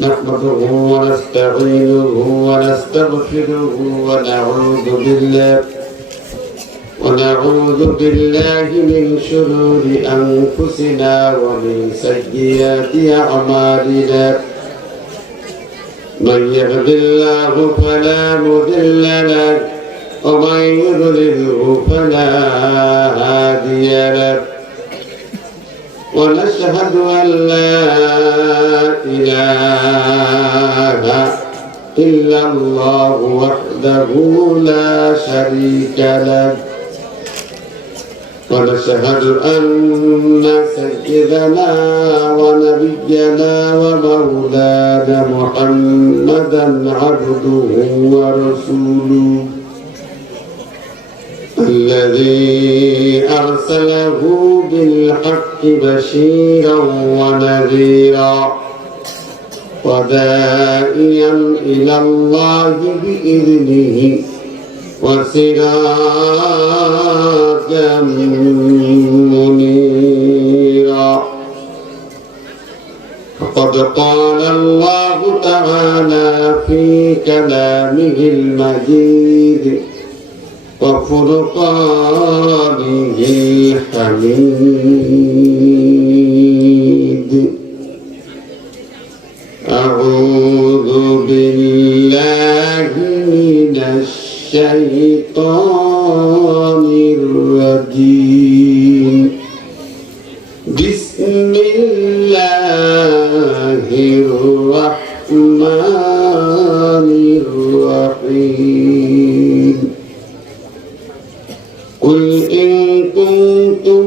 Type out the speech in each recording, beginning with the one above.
نحمده ونستعينه ونستغفره ونعوذ بالله من شرور أنفسنا ومن سيئات أعمالنا من يهد الله فلا مضل له ومن يضلله فلا هادي له ونشهد أن لا إله إلا الله وحده لا شريك له ونشهد أن سيدنا ونبينا ومولانا محمدا عبده ورسوله الذي أرسله بالحق بشيرا ونذيرا وداعيا إلى الله بإذنه وسراجا منيرا فقد قال الله تعالى في كلامه المجيد وفرقانه الحميد أعوذ بالله من الشيطان الرجيم بسم الله الرحمن الرحيم قل إن كنتم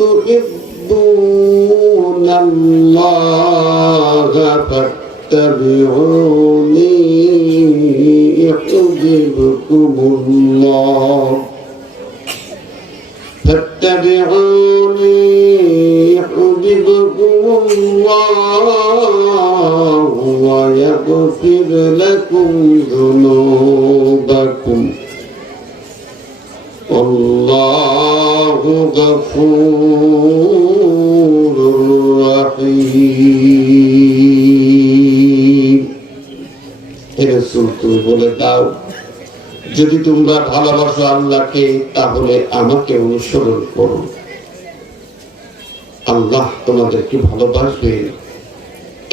تحبون الله فاتبعوني يحببكم الله ويغفر لكم ذنوبكم والله غفور رحيم হে রাসূল তুমি বলে দাও যদি তোমরা ভালোবাসো আল্লাহকে তাহলে আমাকে অনুসরণ করো আল্লাহ তোমাদেরকে ভালোবাসবেন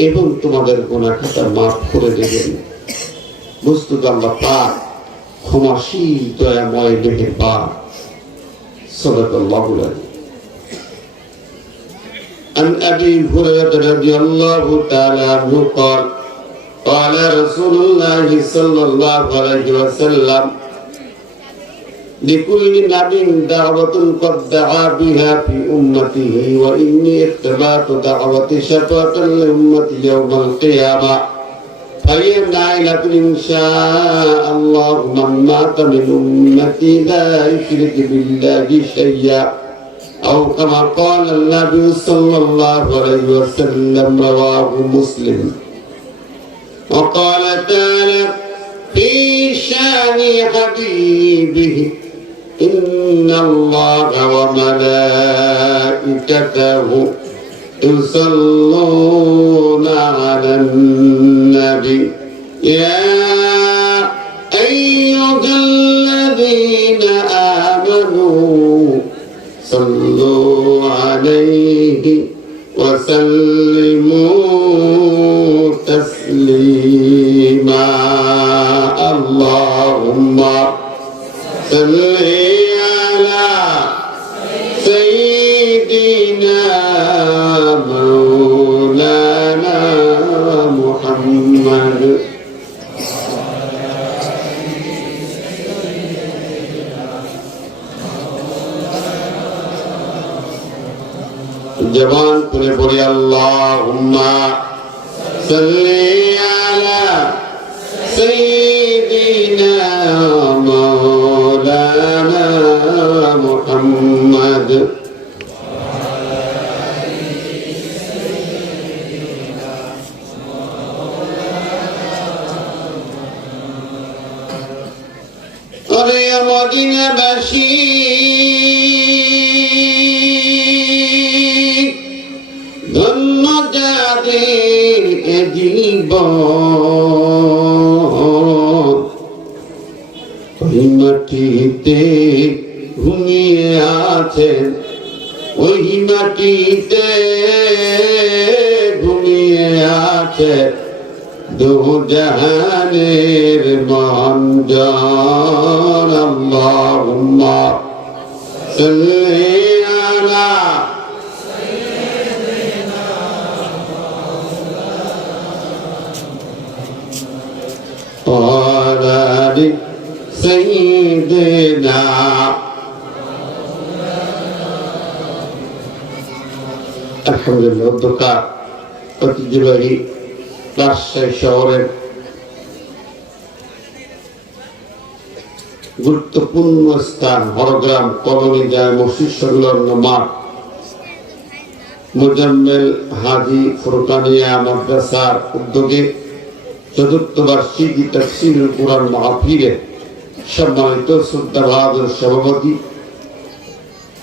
এবং তোমাদের গুনাহ খাতা মাফ করে দেবেন বস্তুত আল্লাহ পাক ক্ষমাশীল দয়াময় মেহেরবান সাল্লাল্লাহু আলাইহি عن أبي هريرة رضي الله تعالى عنه قال قال رسول الله صلى الله عليه وسلم لكل نبي دعوة قد دعا بها في أمته وإني اختبأت دعوتي شفاعة لأمتي يوم القيامة فهي نائلة إن شاء الله من مات من أمتي لا يشرك بالله شيئا أو كما قال النبي صلى الله عليه وسلم رواه مسلم وقال تعالى في شان حبيبه إن الله وملائكته يصلون على النبي يا أيها الذين آمنوا صلوا عليه وسلموا تسليما اللهم صل على سيدنا مولانا محمد जवान पुरे बोले अल्लाहुम्मा सल्ली अला सय्यिदिना मौलाना मुहम्मद अरे मदीनाबासी ওই মাটিতে ঘুমিয়ে আছেন, ওই মাটিতে ঘুমিয়ে আছে দু জাহানের মঞ্জন। আল্লাহুম্মা সাল্লি আলা ওয়া আলি সাইয়্যিদিনা। আলহামদুলিল্লাহ, অধ্যকার ঐতিহ্যবাহী রাজশাহী শহরের গুরুত্বপূর্ণ স্থান হরগ্রাম কলোনি জামে মসজিদ সংলগ্ন মাঠ মোজাম্মেল হাজী ফুরকানিয়া মাদ্রাসার উদ্যোগে চতুর্থ বার্ষিকী তাফসীরুল কুরআন মাহফিলের সম্মানিত শ্রদ্ধাভাজন সভাপতি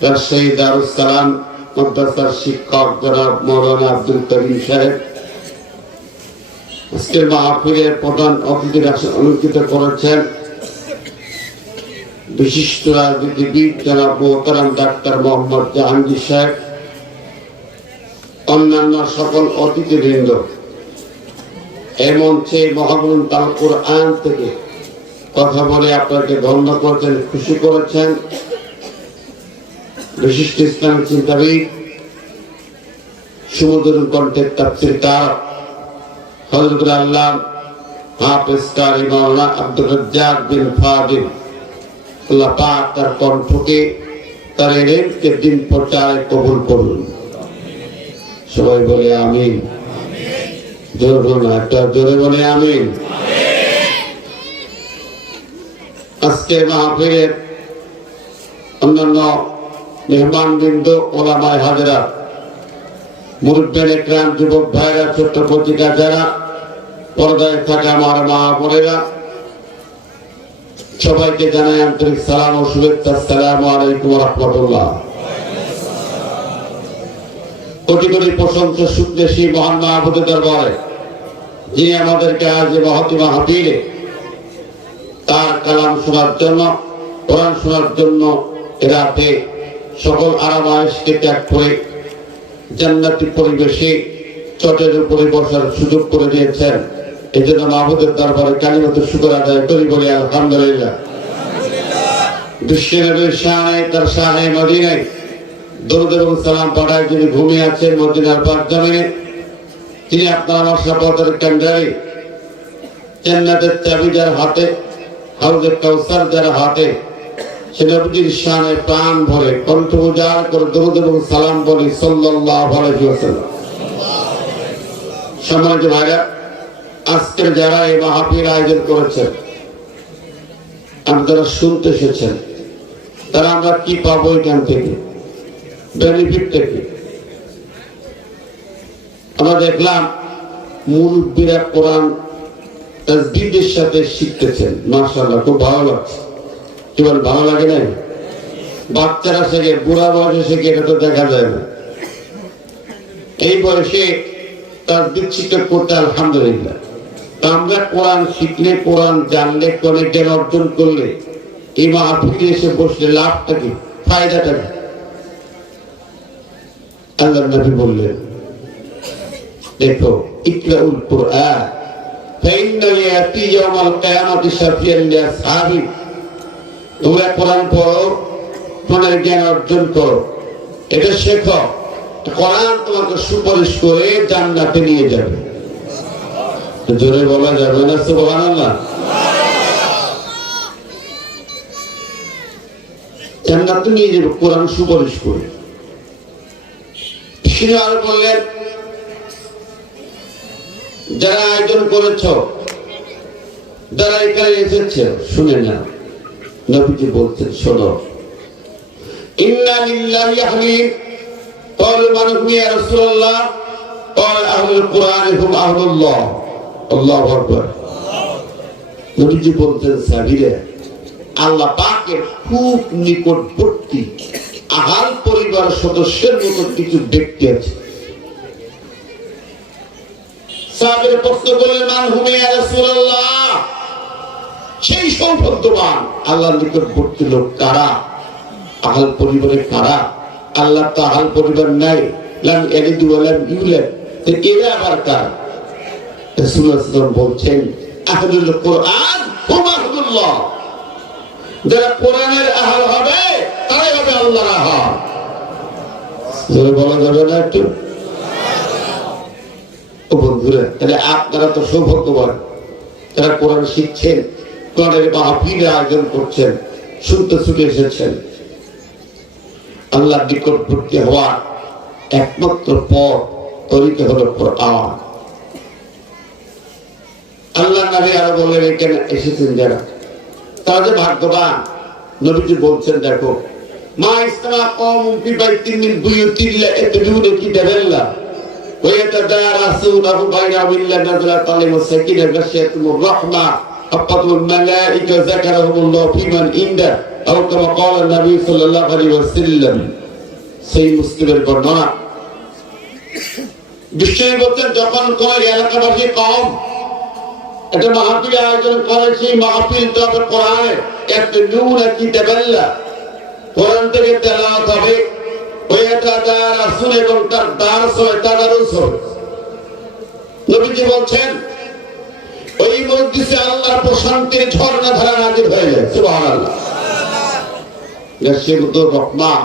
রাজশাহী দারুস সালাম মাদ্রাসার শিক্ষক জনাব মৌলানা আব্দুল করিম সাহেব, আজকের মাহফিলের প্রধান অতিথির আসন অলঙ্কৃত করেছেন বিশিষ্ট রাজনীতিবিদ জনাব মোহতারাম ডাক্তার মোহাম্মদ জাহাঙ্গীর সাহেব, অন্যান্য সকল অতিথিবৃন্দ। এই মঞ্চে মহাগ্রন্থ আল কুরআন থেকে কথা বলে আপনাকে ধন্য করেছেন, খুশি করেছেন বিশিষ্ট ইসলামিক চিন্তাবিদ, সুমধুর কণ্ঠের তাফসীরকার হযরত আল্লাহ হাফেজ কারি মাওলানা আব্দুর রাজ্জাক বিন ফাদিল, আল্লাহ পাক তার কণ্ঠকে, তার ইলমকে দিন প্রচারে কবুল করুন। সবাই বলে আমিন। জোরে না, একটা জোরে বলে আমিন। আজকে মাহফিলের অন্যান্য মেহমানবৃন্দ, ওলামায়ে হাজরাত, মুরব্বিয়ানে কিরাম, যুবক ভাইরা, ছোট্ট পত্রিকা যারা পর্দায় থাকা আমার মা বোনেরা, সবাইকে জানাই আন্তরিক সালাম ও শুভেচ্ছা। আসসালামু আলাইকুম ওয়া রাহমাতুল্লাহ। কোটি কোটি প্রশংসা শুকরিয়া মহান মাহবুবের দরবারে, যিনি আমাদেরকে আজ মহতী মাহফিলে তার কালাম শোনার জন্য, কোরআন শোনার জন্য রাতে সকল আরাম আয়েশকে ত্যাগ করে জান্নাতি পরিবেশে চটের উপরে বসার সুযোগ করে দিয়েছেন। এই জন্য মাহবুবের দরবারে কালিমাতুশ শুকর আদায় করি, বলি আলহামদুলিল্লাহ। বিশ্বনবীর শানে, তার শাহে মদিনায় দরুদ এবং সালাম পাঠায় যিনি ঘুমিয়ে আছেন মদিনার পাক জমিনে, তিনি আপনার আমার শপথের কান্ডারি, জান্নাতের চাবি যার হাতে, হাউজে কাউসার যার হাতে, সে নবীর শানে প্রাণ ভরে কণ্ঠ উজাড় করে দরুদ এবং সালাম বলি সাল্লাল্লাহু আলাইহি ওয়াসাল্লাম। সম্মানিত ভাইরা, আজকের যারা এই মাহফিল আয়োজন করেছেন, আপনারা শুনতে এসেছেন, তারা আমরা কি পাবো এখান থেকে, বেনিফিট থেকে? আমরা দেখলাম মুরব্বীরা কোরআন তাজবিদের সাথে শিখতেছেন, মাশাআল্লাহ, খুব ভালো লাগছে। কি বল, ভালো লাগে না? বাচ্চারা শেখে, বুড়া বয়সে শেখে, এটা তো দেখা যায় না। এই বয়সে তাজবিদ শিক্ষা করতে আলহামদুলিল্লাহ। আমরা কোরআন শিখলে, কোরআন জানলে, কোরআনের জ্ঞান অর্জন করলে, এই মাহফিলে এসে বসলে লাভটা কি, ফায়দাটা কি? আল্লাহর নবী বললেন, দেখো, ইকরাউল কুরআন ফাইন্নাহু ইয়াতি ইয়াউমাল কিয়ামাতি শাফিয়ান লিআসহাবি। তোমরা কোরআন পড়ো, কোরআনের জ্ঞান অর্জন করো, এটা শেখো, কোরআন তোমাকে সুপারিশ করে জান্নাতে নিয়ে যাবে। জোরে বলা যাবে না সুবহানাল্লাহ? জান্নাতে নিয়ে যাবে কোরআন সুপারিশ করে। তিনি আরো বললেন, যারা আয়োজন করেছ, যারা এখানে এসেছে, শুনে না, নবীজি বলছেন, শোনো, ইন্না লিল্লাহি আহলিন ক্বালু মান হুম ইয়া রাসূলুল্লাহ ক্বালা আহলুল কুরআন হুম আহলুল্লাহ। আল্লাহু আকবার। নবীজি বলছেন, সাহাবীরা, আল্লাহ পাকের খুব নিকটবর্তী আহাল পরিবার সদস্যের মতো কিছু ব্যক্তি আছে। সাহাবীরা প্রশ্ন করলেন, মান হুম ইয়া রাসূলুল্লাহ, সেই সৌভাগ্যবান আল্লাহর নিকটবর্তী লোক কারা? আহল পরিবারে কারা? আল্লাহ তো আহল পরিবার নাই, লাম ইয়ালিদ ওয়া লাম ইউলাদ, তো এরা আবার কারা? রাসূলুল্লাহ সাল্লাল্লাহু আলাইহি ওয়াসাল্লাম বলছেন, আহলুল কুরআন হুম আহলুল্লাহ, যারা কোরআনের আহল হবে তারাই হবে আল্লাহর আহল। জোরে বলা যাবে না একটু? ও বন্ধুরা, তাহলে আপনারা তো সৌভাগ্যবান, যারা কোরআন শিখছেন, কোরআনের মাহফিলের আয়োজন করছেন, শুনতে ছুটে এসেছেন। আল্লাহর নিকটবর্তী হওয়ার একমাত্র পথ তরিকা হলো কোরআন। আল্লাহ নবী আরো বললেন, এখানে এসেছেন যারা, তারা যে ভাগ্যবান। নবীজি বলছেন, দেখো, মা ইসলামা কওমুন ফি বাইতিন মিন বুয়ুতিল্লাহ ইয়াতলুনা কিতাবাল্লাহ ওয়া ইয়াতাদারাসুনাহু বাইনাহুম ইল্লা নাযালাত আলাইহিmus সাকিনাহ ওয়া গাশিয়াতুমুর রাহমাহ আফাতুল মালাইকা যাকারাহুমুল্লাহ ফিমান ইনদা আও কামা ক্বালা নবী সাল্লাল্লাহু আলাইহি ওয়াসাল্লাম। সেই মুসলিমের বর্ণনা। বিশ্বনবী বলতেন, যখন কোন এলাকাবাসী কওম একটা মাহফিল আয়োজন করে, সেই মাহফিল তো হবে কোরআনের, ইয়াতলুনা কিতাবাল্লাহ, কোরআন থেকে তেলাওয়াত হবে, ওয়া ইয়াতাদারাসুন, এবং তার দারস হবে, তাদারুস হবে। নবীজি বলছেন, ওই মজলিসে আল্লাহর প্রশান্তির ঝর্ণা ধারা নাযিল হয়ে যায়। সুবহানাল্লাহ। গাশিয়াতুর রাহমাহ,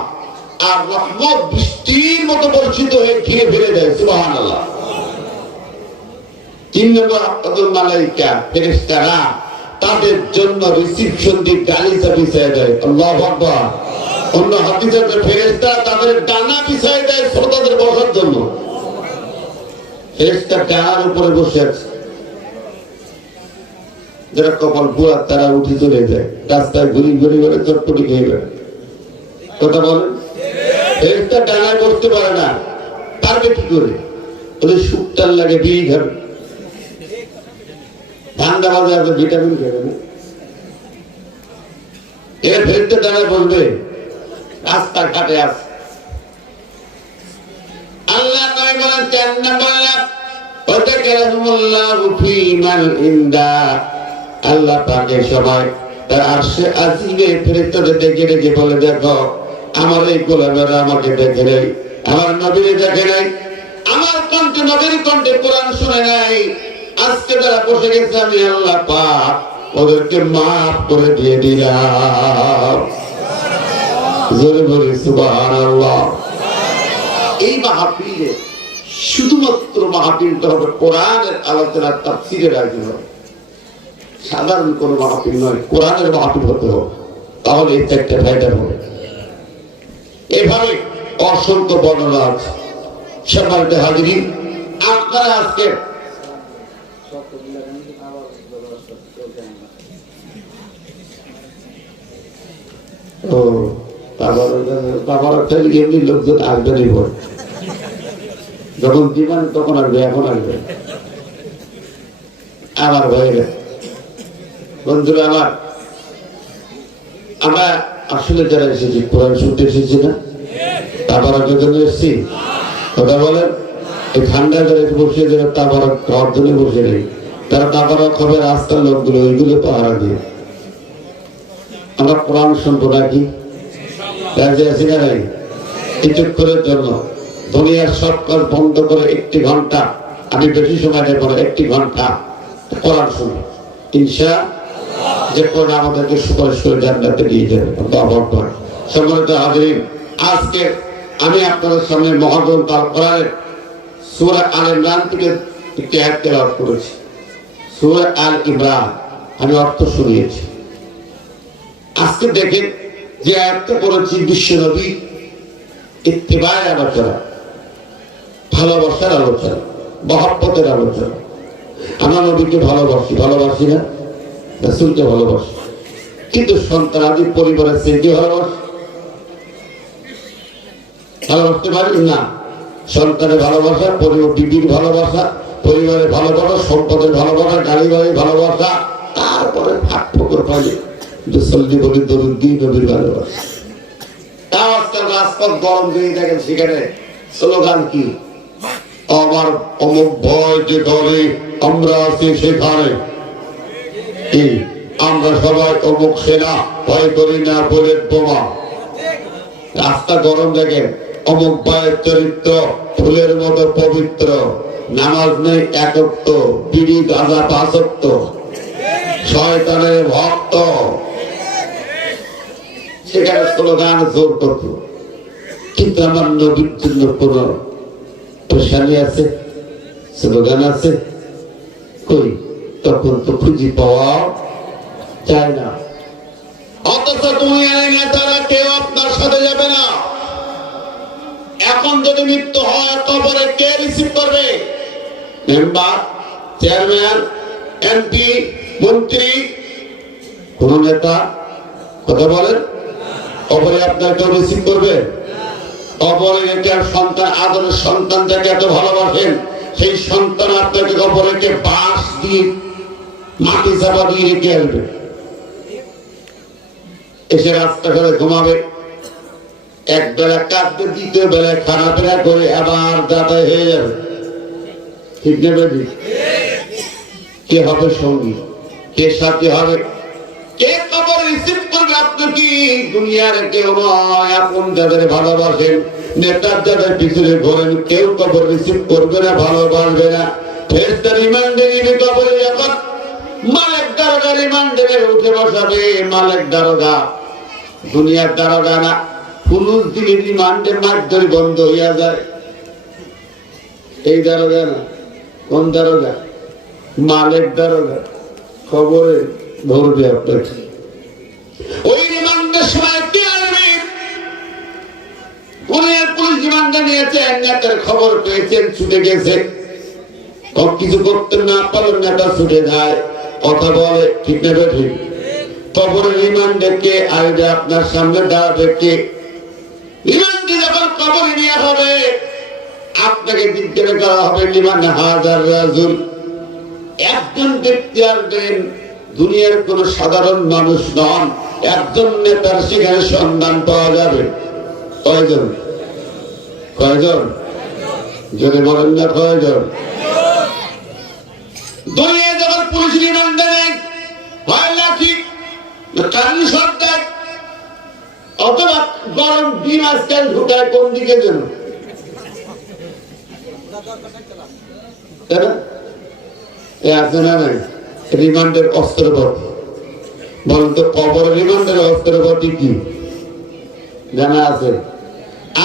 আর রহমত বৃষ্টির মতো বর্ষিত হয়ে ঘিরে ফিরে যায়। সুবহানাল্লাহ। 3 নম্বর, আফাতুল মালাইকা, ফেরেশতারা তাদের জন্য রিসিপশন দিয়ে গালিচা বিছায় দেয়। আল্লাহু আকবার। অন্য হাদিসে ফেরেশতা তাদের ডানা বিছায় দেয় শ্রোতাদের বসার জন্য। ফেরেশতা ডানার উপরে বসে আছে, যারা কপাল পুরা তারা উঠে চলে যায়, রাস্তায় ঘুরি ঘুরি করে চটপটি খেয়ে বেড়ায়। কথা বলেন? ফেরেশতা ডানায় বসতে পারে না, পারবে কি করে? ওদের সুক্তার লাগে, বিড়ি খাবে, ঠান্ডা বাজে আছে, ভিটামিন খাবে না। এর ফেরেশতা ডানায় বসবে, রাস্তা ঘাটে আছে। আল্লাহ নয় বলেন 4 নম্বর, ওয়াদাকারাহুমুল্লাহু ফীমান ইনদা, আল্লাহ পাকের সবাই তার আরশে আজিমে ফেরেশতাদের ডেকে ডেকে বলে, দেখো আমার এই গোলামেরা আমাকে দেখে নাই, আমার নবীরে দেখে নাই, আমার কণ্ঠে নবীর কণ্ঠে কোরআন শুনে নাই, আজকে যারা বসে গেছে আমি আল্লাহ পাক ওদেরকে মাফ করে দিয়ে দিলাম। জোরে বলি সুবহানাল্লাহ। এই মাহফিলে শুধুমাত্র মাহফিলটা হবে কোরআনের আলোচনা, তাফসীরের আয়োজন হবে, সাধারণ কোন মাহফিল নয়, কোরআনের মাহফিল হতে হবে। তাহলে এই একটা ফায়দা হবে। এভাবে অসংখ্য বর্ণনা আছে। সম্মানিত হাজিরিন, আপনারা আজকে লোকজন আসবেনই পরে, যখন দিবেন তখন আসবে, এখন আসবে। আমার ভাইরা, বন্ধুরা আমার, আমরা আসলে যারা এসেছি কোরআন শুনতে এসেছি না, তাবারকের জন্য এসেছি। কথা বলেন? এই ঠান্ডা যারা বসে, যারা তাবারক খাওয়ার জন্য বসে নেই, তারা তাবারক হবে রাস্তার লোকগুলো, ওইগুলো পাহারা দিয়ে। আমরা কোরআন শুনবো নাকি? রাজি আছি না নাই? কিছুক্ষণের জন্য দুনিয়ার সব কাজ বন্ধ করে 1 ঘন্টা, আমি বেশি সময় নেব না, 1 ঘন্টা কোরআন শুনবো। ইনশাআল্লাহ যে কোরআন আমাদেরকে সুপারিশ করে জান্নাতে নিয়ে যাবে। আল্লাহু আকবার। সম্মানিত হাজিরিন, আজকে আমি আপনাদের সামনে মহাগ্রন্থ আল কোরআনের সূরা আল ইমরান থেকে একটি আয়াত তেলাওয়াত করেছি। সূরা আল ইমরান আমি অর্থ শুনিয়েছি। আজকে দেখেন যে আয়াতটা পড়েছি, বিশ্বনবী ইত্তিবায়ের আলোচনা, ভালোবাসার আলোচনা, মহব্বতের আলোচনা। আমরা নবীকে ভালোবাসি, ভালোবাসি না? রাসূলকে ভালোবাসি, কিন্তু সন্তানাদি পরিবারের স্মৃতি ভালোবাসি, ভালোবাসতে পারি না। সন্তানের ভালোবাসা, বিবির ভালোবাসা, পরিবারের ভালোবাসা, সম্পদের ভালোবাসা, গাড়ি বাড়ির ভালোবাসা, তারপরে ভাগ ফকর পাইলে সল্লি বলি দরুদ দিয়ে নবীর ভালোবাসা। তাও আজকাল রাজপথ গরম দিয়ে দেখেন, সেখানে স্লোগান কি? আমার অমুক ভয় যে ঘরে আমরা আছি সেখানে আমরা সবাই অমুক সেনা ভয় করি না বলে বোমা রাস্তা গরম দেখেন অমুক ভয়ের চরিত্র ফুলের মতো পবিত্র নামাজ নেই একত্ব বিড়ি গাঁজা পাঁচত্ব শয়তানের ভক্ত সেখানে স্লোগান জোর করত কিন্তু আমার নবীর জন্য কোন পেশানি আছে স্লোগান আছে কই তখন তো খুঁজি পাওয়া যায় না অথচ দুনিয়ার নেতারা কেউ আপনার সাথে যাবে না এখন যদি মৃত্যু হয় কবরে কে রিসিভ করবে মেম্বার চেয়ারম্যান এমপি মন্ত্রী কোন নেতা কথা বলেন কবরে আপনার কেউ রিসিভ করবে কবরে রেখে সন্তান আদরের সন্তান যাকে এত ভালোবাসেন সেই সন্তান আপনাকে কবরে রেখে বাঁশ দিয়ে মাটি চাপা দিয়ে রেখে আসবে এসে রাস্তাঘাটে ঘুমাবে এক বেলা কাঁদবে দ্বিতীয় বেলায় খানা পেনা করে আবার দাদা হয়ে যাবে ঠিক নেবে কে হবে সঙ্গী কে সাথী হবে কে কবর রিসিভ করবে আপনি কি দুনিয়ার কেউ নয় আপন যাদের ভালোবাসেন নেতার যাদের পিছনে ঘোরেন কেউ কবর রিসিভ করবে না ভালোবাসবে না ফেরেশতা রিমান্ডে নিবে কবরে যখন মালিক দারোগা রিমান্ডে উঠে বসাবে মালিক দারোগা দুনিয়ার দারোগা না পুলিশ দিলে রিমান্ডে মারধরি বন্ধ হইয়া যায় এই দারোগা না কোন দারোগা মালিক দারোগা খবরে ধরবে আপনাকে ওই রিমান্ডের সময় কি আসবে পুলিশ রিমান্ডে নিয়েছে নেতার খবর পেয়েছেন ছুটে গেছে কিছু করতে না পারলেন নেতা ছুটে যায় কথা বলে ঠিক নেবে ঠিক কবরের রিমান্ডে কে আসবে আপনার সামনে দাঁড়াবে কে রিমান্ডে যখন কবরে নেওয়া হবে আপনাকে জিজ্ঞাসা করা হবে রিমান্ডে হাজার রাজুল একজন ব্যক্তি আসবেন দুনিয়ার কোন সাধারণ মানুষ নন একজন নেতার সেখানে সন্ধান পাওয়া যাবে কয়জন কয়জন যদি বলেন না কয়জন দুনিয়া যখন পুলিশ রিমান্ডে নেয় হয় লাঠি কারণ সরকার অথবা গরম ডিম আজকাল ঢুকায় কোন দিকে যেন আছে না নাই রিমান্ডের অস্ত্রপাতি বলেন তো কবর রিমান্ডের অস্ত্রপাতি কি জানা আছে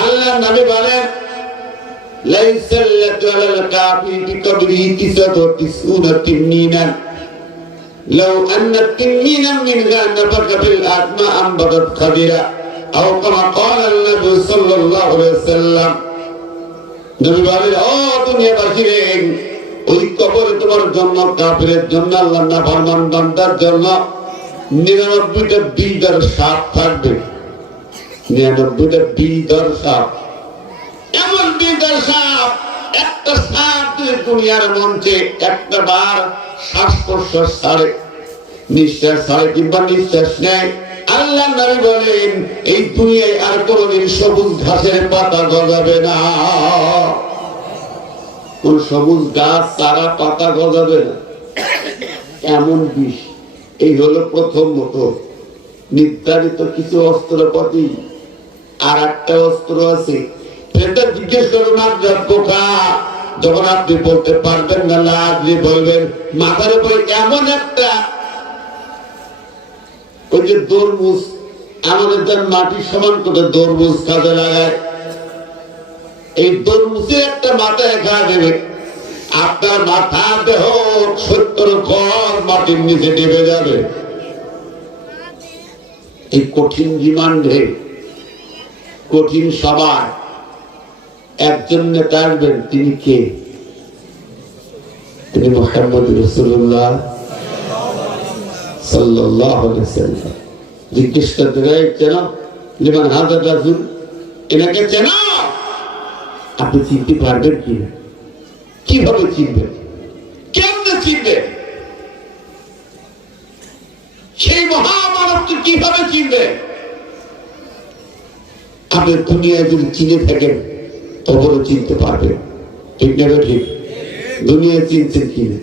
আল্লাহ নবী বলেন লাইসাল্লাতু আলাল কাফিরি বিকবরিহি তিসউনা তিন্নিনান লাউ আন্না তিন্নিনান মিনহা নাফাকা ফিল আতমা আমবাদাত খাদিরা আও কামা ক্বালা আন-নবী সাল্লাল্লাহু আলাইহি ওয়াসাল্লাম নবী বলেন ও দুনিয়াবাসী রে ওই কবরে তোমার জন্য কাফিরের জন্য আল্লাহর নাফরমান বান্দার জন্য 99টা বিদার সাপ থাকবে 99টা বিদার সাপ এমন বিদার সাপ একটা সাপ দিয়ে দুনিয়ার মঞ্চে একটা বার শ্বাস প্রশ্বাস ছাড়ে নিঃশ্বাস ছাড়ে কিংবা নিঃশ্বাস নেয় আল্লাহ নবী বলেন এই দুনিয়ায় আর কোনোদিন সবুজ ঘাসের পাতা গজাবে না কোন সবুজ গাছ চারা পাতা গজাবে না এমন বিষ এই হলো প্রথম মতো নির্ধারিত কিছু অস্ত্রপাতি আর একটা অস্ত্র আছে সেটা জিজ্ঞেস করুন আপনার পোকা যখন আপনি বলতে পারবেন না আপনি বলবেন মাথার উপরে এমন একটা ওই যে তরমুজ আমাদের যার মাটির সমান করে তরমুজ কাজে লাগায় এই তরমুজের একটা মাথায় ঘা দেবে আপনার মাথা দেহ 70 ঘর মাটির নিচে ডেবে যাবে এই কঠিন রিমান্ডে কঠিন সভায় একজন নেতা আসবেন তিনি কে তিনি মুহাম্মদ রাসূলুল্লাহ সাল্লাল্লাহু আলাইহি ওয়াসাল্লাম জিজ্ঞেস করতে গেলে চেনো লিমান হাযা রাসূল এনাকে চেনো আপনি চিনতে পারবেন কি কিভাবে চিনবেন কেমনে চিনবেন সেই মহামানবকে কিভাবে চিনবেন আপনি দুনিয়ায় যদি চিনে থাকেন তবুও চিনতে পারবেন ঠিক না ঠিক? দুনিয়া চিনছেন কিনা?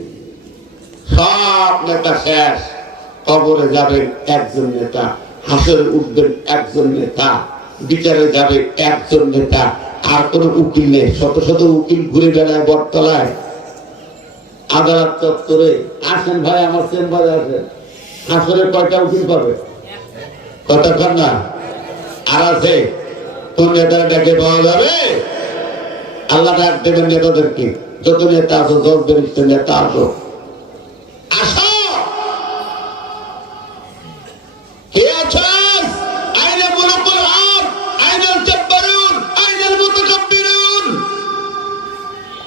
সব নেতা শেষ, কবরে যাবেন একজন নেতা, হাসরে উঠবেন একজন নেতা, বিচারে যাবে একজন নেতা, আর কোন উকিল নেই। শত শত উকিল ঘুরে বেড়ায় বটতলায়, আদালত চত্বরে। আসেন ভাই, আমার চেম্বারে আসেন। হাসরে কয়টা উকিল পাবে? কতক্ষণ না? আর আছে কোন নেতাটাকে পাওয়া যাবে? আল্লাহ ডাক দেবেন নেতাদেরকে, যত নেতা আছো, জজ ব্যারিস্টার নেতা আছো, আসো। কে আছেন? আইনে মুলকুল হক, আইনাল জাব্বারুন, আইনাল মুতাকাব্বিরুন।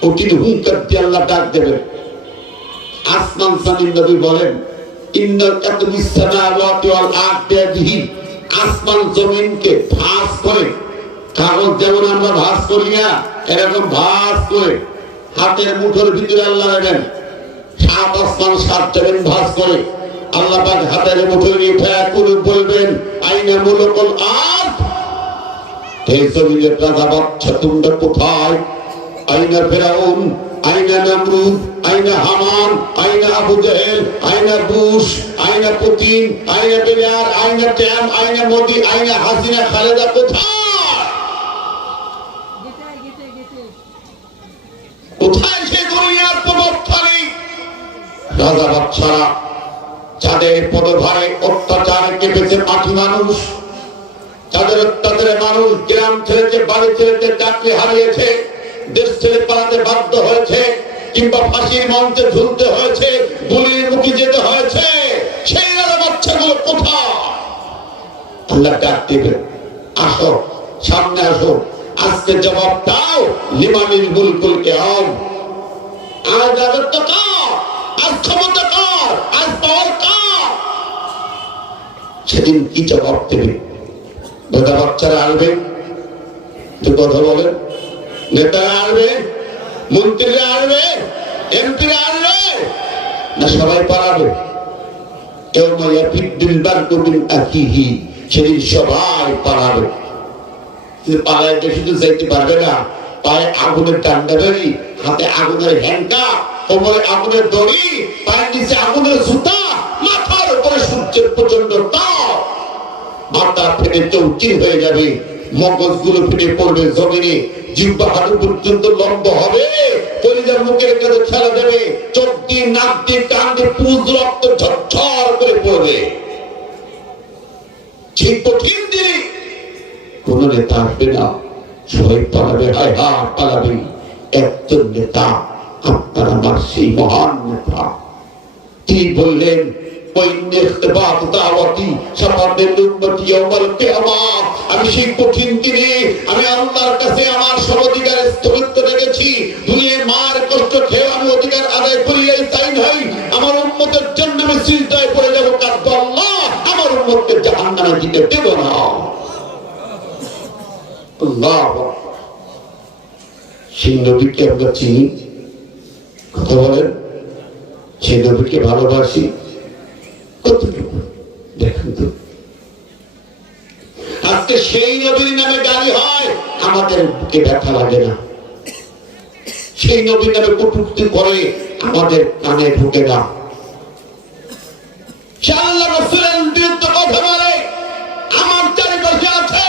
উকিল হুঙ্কার দিয়ে আল্লাহ ডাক দেবেন। আসমান সামিন নবী বলেন, ইন্নাল কাতমিস সামাওয়াতি ওয়াল আরদি বিহি, আসমান জমিনকে ভাঁজ করে, কাগজ যেমন আমরা ভাঁজ করি না, এরকম ভাঁজ করে হাতের মুঠোর ভিতরে আল্লাহ নেবেন। সাত আসমান সাত জমিন ভাঁজ করে আল্লাহ পাক হাতের মুঠোয় নিয়ে করে বলবেন, আইনা মুলকুল আরদ, এই জমিনের রাজা বাদশা তোমরা কোথায়? আইনা ফেরাউন, আইনা নমরুদ, আইনা হামান, আইনা আবু জেহেল, আইনা বুশ, আইনা পুতিন, আইনা বিলার, আইনা ট্যাম, আইনা মোদি, আইনা হাসিনা খালেদা, কোথায়? কোথায় সে দুনিয়ার প্রভাবশালী রাজা বাদশারা, যাদের পদভারে অত্যাচার কেঁপেছে মাটি মানুষ, যাদের অত্যাচারে মানুষ গ্রাম ছেড়েছে, বাড়ি ছেড়েছে, চাকরি হারিয়েছে, দেশ ছেড়ে পালাতে বাধ্য হয়েছে, কিংবা ফাঁসির মঞ্চে ঝুলতে হয়েছে, গুলির মুখে যেতে হয়েছে, সেই রাজা বাচ্চাগুলো কোথায়? আল্লাহ ডাক দিবেন, আসো, সামনে আসো, আজকে জবাব দাও। লিমানিল মুলকুল কিয়াম, আজ রাজত্ব কার, আজ ক্ষমতা কার, আজ পাওয়ার কার? সেদিন কি জবাব দেবে? নেতা বাচ্চারা আসবে, কথা বলেন, নেতারা আসবে, মন্ত্রীরা আসবে, এমপিরা আসবে, না সবাই পালাবে? কেউ মাইয়া ফিদ্দিন বার করবেন আকিহি, সেদিন সবাই পালাবে। পালায় বেশি তো যাইতে পারবে না। পায়ে আগুনের ডান্ডা দড়ি, হাতে আগুনের হ্যান্ডা, কোমরে আগুনের দড়ি, পায়ের নিচে আগুনের জুতা, মাথার উপরে সূর্যের প্রচন্ড তাপ, মাথা ফেটে চৌচির হয়ে যাবে, মগজগুলো ফেটে পড়বে জমিনে, জিহ্বা হাঁটু পর্যন্ত লম্ব হবে, কলিজার মুখের কাছে খেলা দেবে, চোখ দিয়ে, নাক দিয়ে, কান দিয়ে পুজ রক্ত ঝরঝর করে পড়বে। ঠিক কঠিন দিনে কোন নেতা আসবে না, সবাই পালাবে, হায় হা পালাবে। একজন নেতা, আপনার আমার সেই মহান নেতা, তিনি বললেন, আমি সেই কঠিন দিনে আমি আল্লাহর কাছে আমার সব অধিকার স্থগিত রেখেছি। দুনিয়ায় মার কষ্ট খেয়ে আমি অধিকার আদায় করিয়াই তাই নয়, আমার উম্মতের জন্য আমি সিজদায় পড়ে যাব, কাঁদবো, আল্লাহ আমার উম্মতকে জাহান্নামে যেতে দেব না। সেই নবীকে আমরা চিনি, কথা বলেন, সেই নবীকে ভালোবাসি কতটুকু দেখেন তো। আজকে সেই নবীর নামে গালি হয়, আমাদের বুকে ব্যথা লাগে না। সেই নবীর নামে কটূক্তি করে, আমাদের কানে ঢুকে না। আল্লাহ রাসূলের বিরুদ্ধে কথা বলে, আমার চারিপাশে আছে,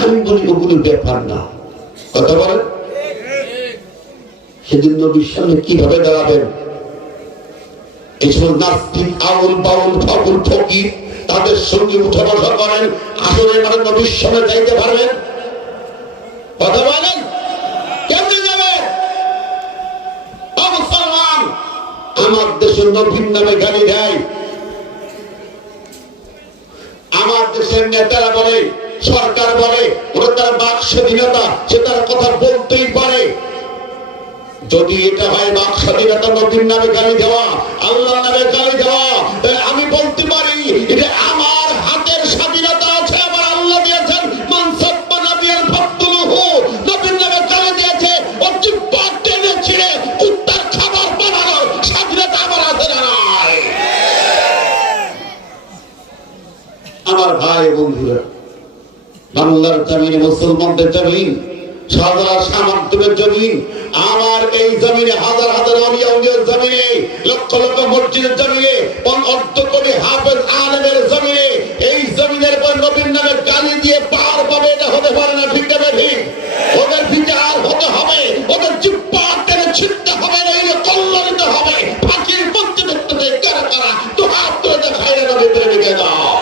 আমি বলি ওগুলো ব্যাপার না, কথা বলেন। সেদিন নবীর সামনে কিভাবে দাঁড়াবেন? এইসব নাস্তিক, আউল বাউল, ফাগুল ফকির, তাদের সঙ্গে উঠা বসা করেন, আসলে মানে নবীর সামনে যাইতে পারবেন? কথা বলেন, কেমনে যাবেন? মুসলমান আমার দেশের নবীর নামে গালি দেয়, আমার দেশের নেতারা বলে, সরকার বলে, ওরা তার বাক স্বাধীনতা, সে তার কথা বলতেই পারে। যদি এটা হয় বাক স্বাধীনতা, নবীর নামে গালি দেওয়া, আল্লাহর নামে গালি দেওয়া, আমি বলতে পারি এটা আমার হাতের স্বাধীনতা আছে, আমার আল্লাহ দিয়েছেন। মান সাব্বা নাবিয়াল ফাকতুলুহু, নবীর নামে গালি দিয়েছে, ও জিহ্বা টেনে ছিঁড়ে কুত্তার খাবার বানানোর স্বাধীনতা আমার হাতে নাই। আমার ভাই বন্ধুরা, বাংলার জমিনে, মুসলমানদের জমিন, শাহজালাল শাহ মাকদুমের জমিন, আমার এই জমিনে হাজার হাজার ওলিয়া উলিয়ার জমিনে, লক্ষ লক্ষ মসজিদের জমিনে, অর্ধ কোটি হাফেজ আলেমের জমিনে, এই জমিনের পর নবীর নামে গালি দিয়ে পার পাবে, এটা হতে পারে না। ঠিক না ঠিক? ওদের বিচার হতে হবে, ওদের জিহ্বা টেনে ছিঁড়তে হবে, নইলে কল্যাণিত হবে। ফাঁসির মঞ্চে দেখতে কারা কারা তো হাত তুলে দেখায় নবী প্রেমিকে দাও।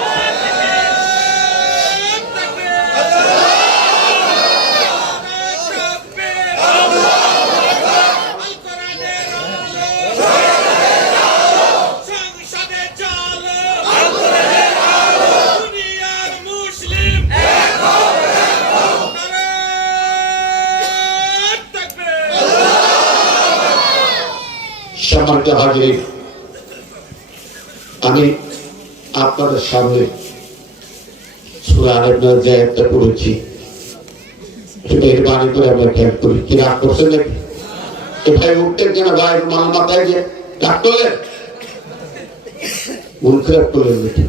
সম্মানিত হাজির, আমি আপনাদের সামনে সূরা আল-ইমরান যে আয়াতটা পড়েছি, এর বাণী করে আমরা খেয়াল করি। কি রাগ করছেন নাকি? ভাই উঠতেন কেন? ভাই মাল মাথায় যে রাগ করলেন, মন খারাপ করলেন নাকি?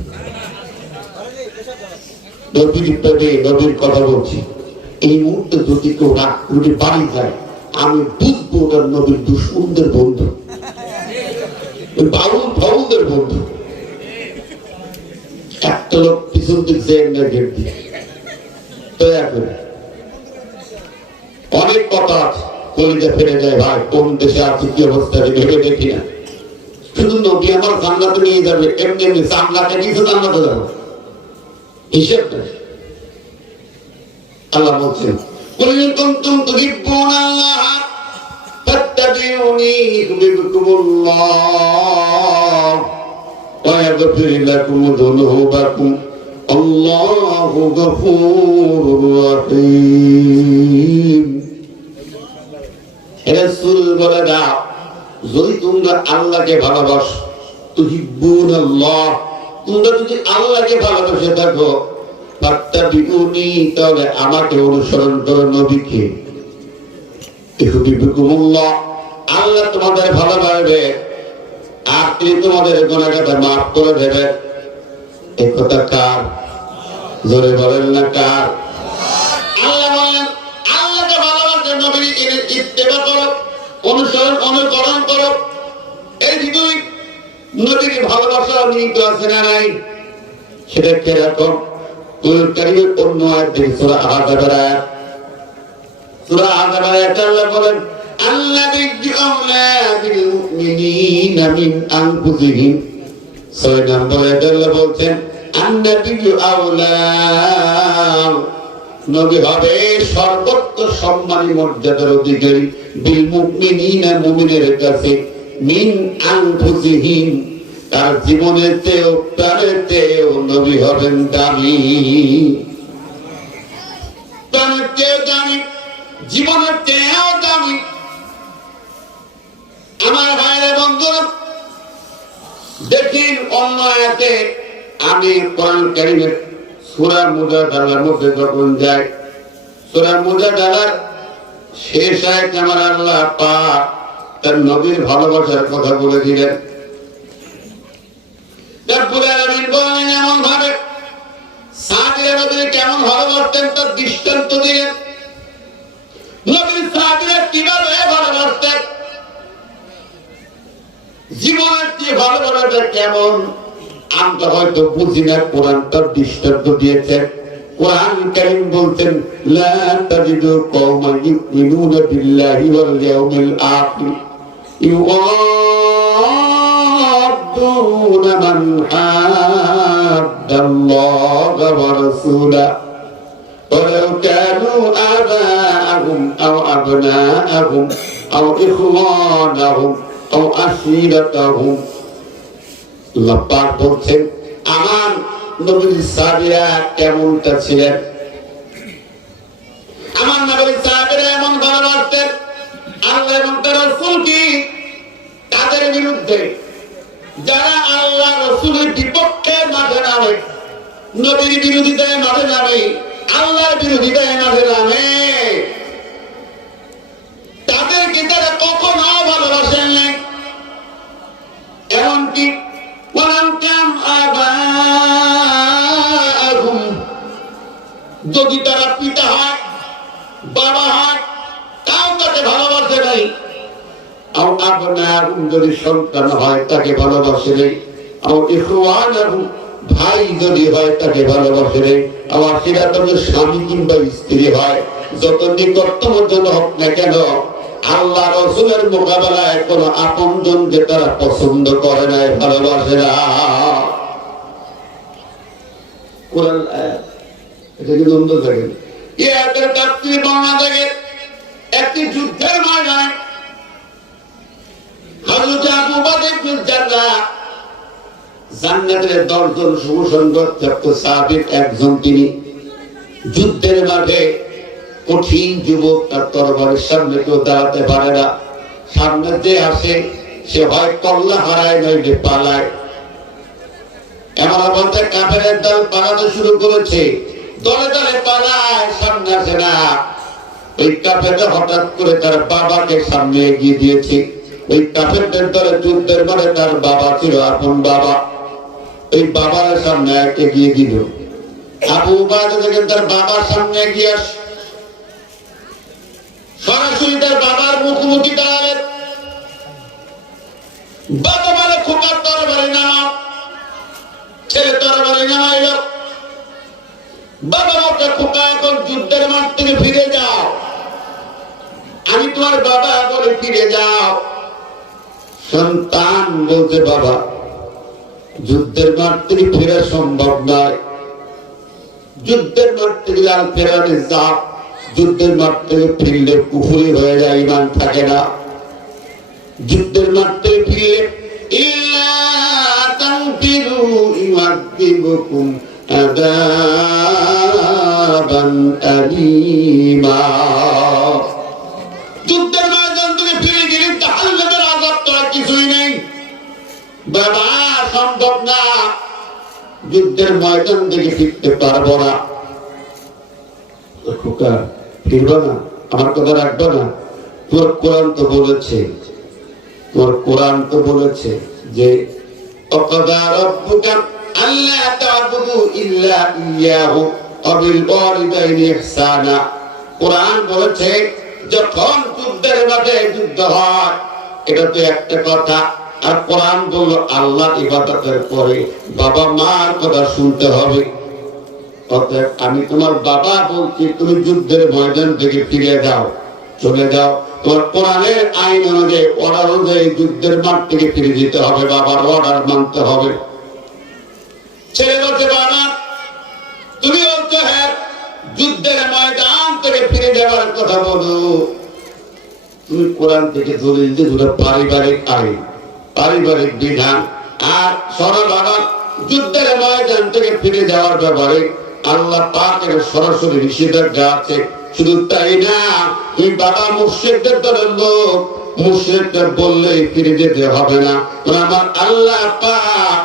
নবীর কথা বলছি। এই মুহূর্তে যদি কেউ রাগ করে বাড়ি যায়, আমি বুঝবো ওটা নবীর দুশমনদের বন্ধু, বাউল ফাউলদের বন্ধু। একটা লোক পিছন দিক যায় না, গেট দিয়ে দয়া করে। অনেক কথা কলিজা ফেলে যায়, ভাই কোন দেশে আছে কি অবস্থা ভেবে দেখি না। শুধু নবী আমার জান্নাতে নিয়ে যাবে, এমনি এমনি জান্নাতে নিয়ে জান্নাতে যাবো, হিসেব নেই। আল্লাহ বলছেন, কুল ইন কুনতুম তুহিব্বুনাল্লাহ ফাত্তাবিউনি ইউহিব্বুকুমুল্লাহ ওয়া ইয়াগফির লাকুম যুনুবাকুম আল্লাহু গফুরুর রহিম। রাসূল বলে দাও, যদি তোমরা আল্লাহকে ভালোবাসো, তুহিব্বুনাল্লাহ, তোমরা যদি আল্লাহকে ভালোবাসে থাকো, ফাত্তাবিউনি, তাহলে আমাকে অনুসরণ করো, নবীকে। ইউহিব্বুকুমুল্লাহ, আল্লাহ তোমাদের ভালোবাসবে, আর তিনি তোমাদের গুনাহগার মাফ করে দেবেন। এই কথা কার? জোরে বলেন না কার? আল্লাহ বলেন, আল্লাহকে ভালোবাসে, নবীর ইত্তেবা করো, অনুকরণ করো। এই দুই নবীর ভালোবাসা নিহিত আছে না নাই? সেটা কিরকম? কুরআন কারীমের অন্য আয়াত দেখি, সূরা আয-যারিয়াত আয়াত। সূরা আয-যারিয়াত আল্লাহ বলেন, আল্লাযী আওলা বিল মুমিনিনা মিন আনফুসিহিম। 6 নম্বরে আল্লাহ বলছেন, আন-নাবিয়্যু আওলা, নবী হবে সর্বোচ্চ সম্মানী মর্যাদার অধিকারী, বিল মুমিনিনা, মুমিনের কাছে, মিন আনফুসিহিম, তার জীবনের চেয়েও প্রাণের চেয়েও নবী হবেন দামি। প্রাণের চেয়েও দামি, জীবনের চেয়েও দামি। আমার ভাইরা বন্ধুরা, দেখেন অন্য আয়াতে, আমি কোরআন কারীমের সূরা মুজাদালার মধ্যে যখন যাই, সূরা মুজাদালার শেষ আয়াতে আমার আল্লাহ পাক তার নবীর ভালোবাসার কথা বলে দিলেন। রব্বুল আলামিন বলেন এমন ভাবে সাহাবীরা নবীকে কেমন ভালোবাসতেন তার দৃষ্টান্ত দিলেন। নবীর সাহাবীরা কিভাবে ভালোবাসতেন, জীবনের চেয়ে ভালোবাসাটা কেমন আমরা হয়তো বুঝি না। কোরআন তার দৃষ্টান্ত দিয়েছেন। কোরআন কারীম বলতেন, লা তাজিদু কওমান ইউমিনুনা বিল্লাহি ওয়াল ইয়াউমিল আখির يوادون من حاد الله ورسوله ولو كانوا آباءهم أو أبناءهم أو إخوانهم أو عشيرتهم। আল্লাহ পাক বলছেন, আমার নবীর সাহাবীরা কেমনটা ছিলেন, আমার নবীর সাহাবীরা এমন ভালোবাসতেন আল্লাহ এবং তার রাসূলকে। তাদের বিরুদ্ধে যারা আল্লাহ রাসূলের বিপক্ষে মাঠে নামে, নবীর বিরোধিতায় মাঠে নামে, আল্লাহর বিরোধিতায় মাঠে নামে, তাদেরকে তারা কখনো ভালোবাসেন নাই। এমনকি যদি তারা পিতা হয়, বাবা হয়, আবনাহুম যদি সন্তান হয় তাকে ভালোবাসে নেই, আও ইখওয়ানাহুম ভাই যদি হয় তাকে ভালোবাসে নেই, আবার সেটা যদি স্বামী কিংবা স্ত্রী হয়, যত নিকটতম জন হোক না কেন, আল্লাহ রাসূলের মোকাবেলায় কোন আপনজনকে তারা পছন্দ করে না, ভালোবাসে না। কোরআন আয়াত, এটা কি দ্বন্দ্ব থাকে? এই আয়াতের তাফসীর বর্ণনা থাকে একটি যুদ্ধের ময়দানে হযরত আবু বকর ইবনে জাররাহ জান্নাতের 10 জন সুসংগত সাহাবীর একজন, তিনি যুদ্ধের মাঠে কঠিন যুবক, তার তরবারির সামনে কেউ দাঁড়াতে পারে না, সামনে যে আসে সে হয় কল্লা হারায় নইলে পালায়। এমন অবস্থায় কাফেরের দল পালাতে শুরু করেছে, দলে দলে পালায়, সামনে আসে না। ওই কাফেররা হঠাৎ করে তার বাবাকে সামনে এগিয়ে দিয়েছে। ওই কাফেরদের দলে যুদ্ধের মাঠে তার বাবা ছিল, আপন বাবা, ওই বাবার সামনে এগিয়ে দিল। আবু উবায়দা যখন তার বাবার সামনে এগিয়ে আসে, সরাসরি তার বাবার মুখোমুখি দাঁড়ালেন। বাবা বলে, খোকার তরবারি নামাও। ছেলে তরবারি নামাইল। বাবা বলতে, খোকা এখন যুদ্ধের মাঠ থেকে ফিরে যাও, আমি তোমার বাবা বলে ফিরে যাও। সন্তান বলতে, বাবা যুদ্ধের মাঠ থেকে ফেরা সম্ভব নয়, যুদ্ধের মাঠ থেকে আর ফেরানো যাক, যুদ্ধের মাঠ থেকে ফিরলে কুফরি হয়ে যায়, ঈমান থাকে না। যুদ্ধের মাঠ থেকে ফিরলে ইল্লা তানফিরু ইউআযিবুকুম আযাবান আলীমা, যুদ্ধের ময়দান থেকে ফিরে গেলে জাহান্নামের আযাব তো আর কিছুই নেই। বাবা সম্ভব না, যুদ্ধের ময়দান থেকে ফিরতে পারবো না। খোকা ফিরবো না, আমার কথা রাখবো না? তোর কোরআন তো বলেছে, তোর কোরআন তো বলেছে যে ওয়াকাদা রাব্বুকা আল্লা তা'বুদু ইল্লা ইয়্যাহু ওয়া বিল ওয়ালিদাইনি ইহসানা। কোরআন বলেছে যখন যুদ্ধের মাঠে যুদ্ধ হয়, এটা তো একটা কথা, আর কোরআন বলল আল্লাহর ইবাদতের পরে বাবা মার কথা শুনতে হবে। অতএব আমি তোমার বাবা বলছি, তুমি যুদ্ধের ময়দান থেকে ফিরে যাও, চলে যাও। তোমার কোরআনের আইন অনুযায়ী, অর্ডার অনুযায়ী যুদ্ধের মাঠ থেকে ফিরে যেতে হবে, বাবার অর্ডার মানতে হবে। ছেলে বলছে, বাবা তুমি বলছো হ্যাঁ যুদ্ধের ময়দান থেকে ফিরে যাওয়ার কথা বলো, তুমি কোরআন থেকে দলিল দিয়ে দুটো পারিবারিক আইন, পারিবারিক বিধান, আর সরল বাবা যুদ্ধের ময়দান থেকে ফিরে যাওয়ার ব্যাপারে আল্লাহ পাকের সরাসরি নিষেধাজ্ঞা আছে। শুধু তাই না, তুই বাবা মুশরিকদের দলের লোক, মুশরিকদের বললেই ফিরে যেতে হবে না। আমার আল্লাহ পাক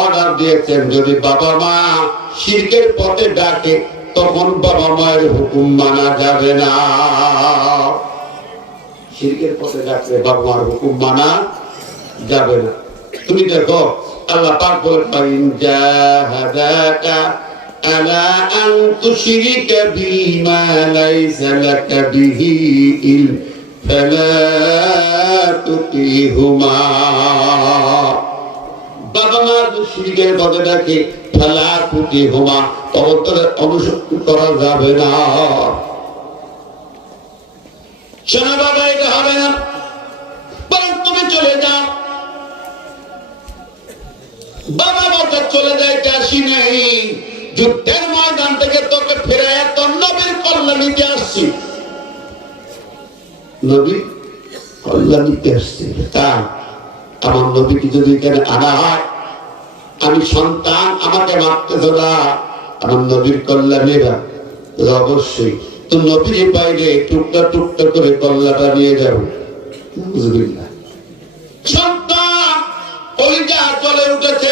অর্ডার দিয়েছেন, যদি বাবা মা শিরকের পথে ডাকে তখন বাবা মায়ের হুকুম মানা যাবে না। শিরকের পথে ডাকলে বাবা মার হুকুম মানা যাবে না। তুমি দেখো আল্লাহ পাক বলেন, জাহাদাকা আলা আন তুশরিকা বিমা লাইসা লাকা বিহি ইলম ফালা তুতিহুমা। বাবা মা শিরকের পথে ডাকে ফালা তুতিহুমা, তখন অনুসরণ করা যাবে না। শোনো বাবা, এটা হবে না, বরং তুমি চলে যাও। বাবা বলতে চলে যাইতে আসি নেই, যুদ্ধের ময়দান থেকে তোকে ফিরে তোর নবীর কল্যাণীতে আসছি। নবী কল্যাণীতে আসছি, তা আমার নবীকে যদি এখানে আনা হয়, আমি সন্তান, আমাকে মারতেছো না, আমার নবীর কল্যাণীরা অবশ্যই তো নবীর বাইরে টুকটা টুকটা করে কল্যাণটা নিয়ে যাবো। বুঝবিল্লা সন্তান কলিজা চলে উঠেছে।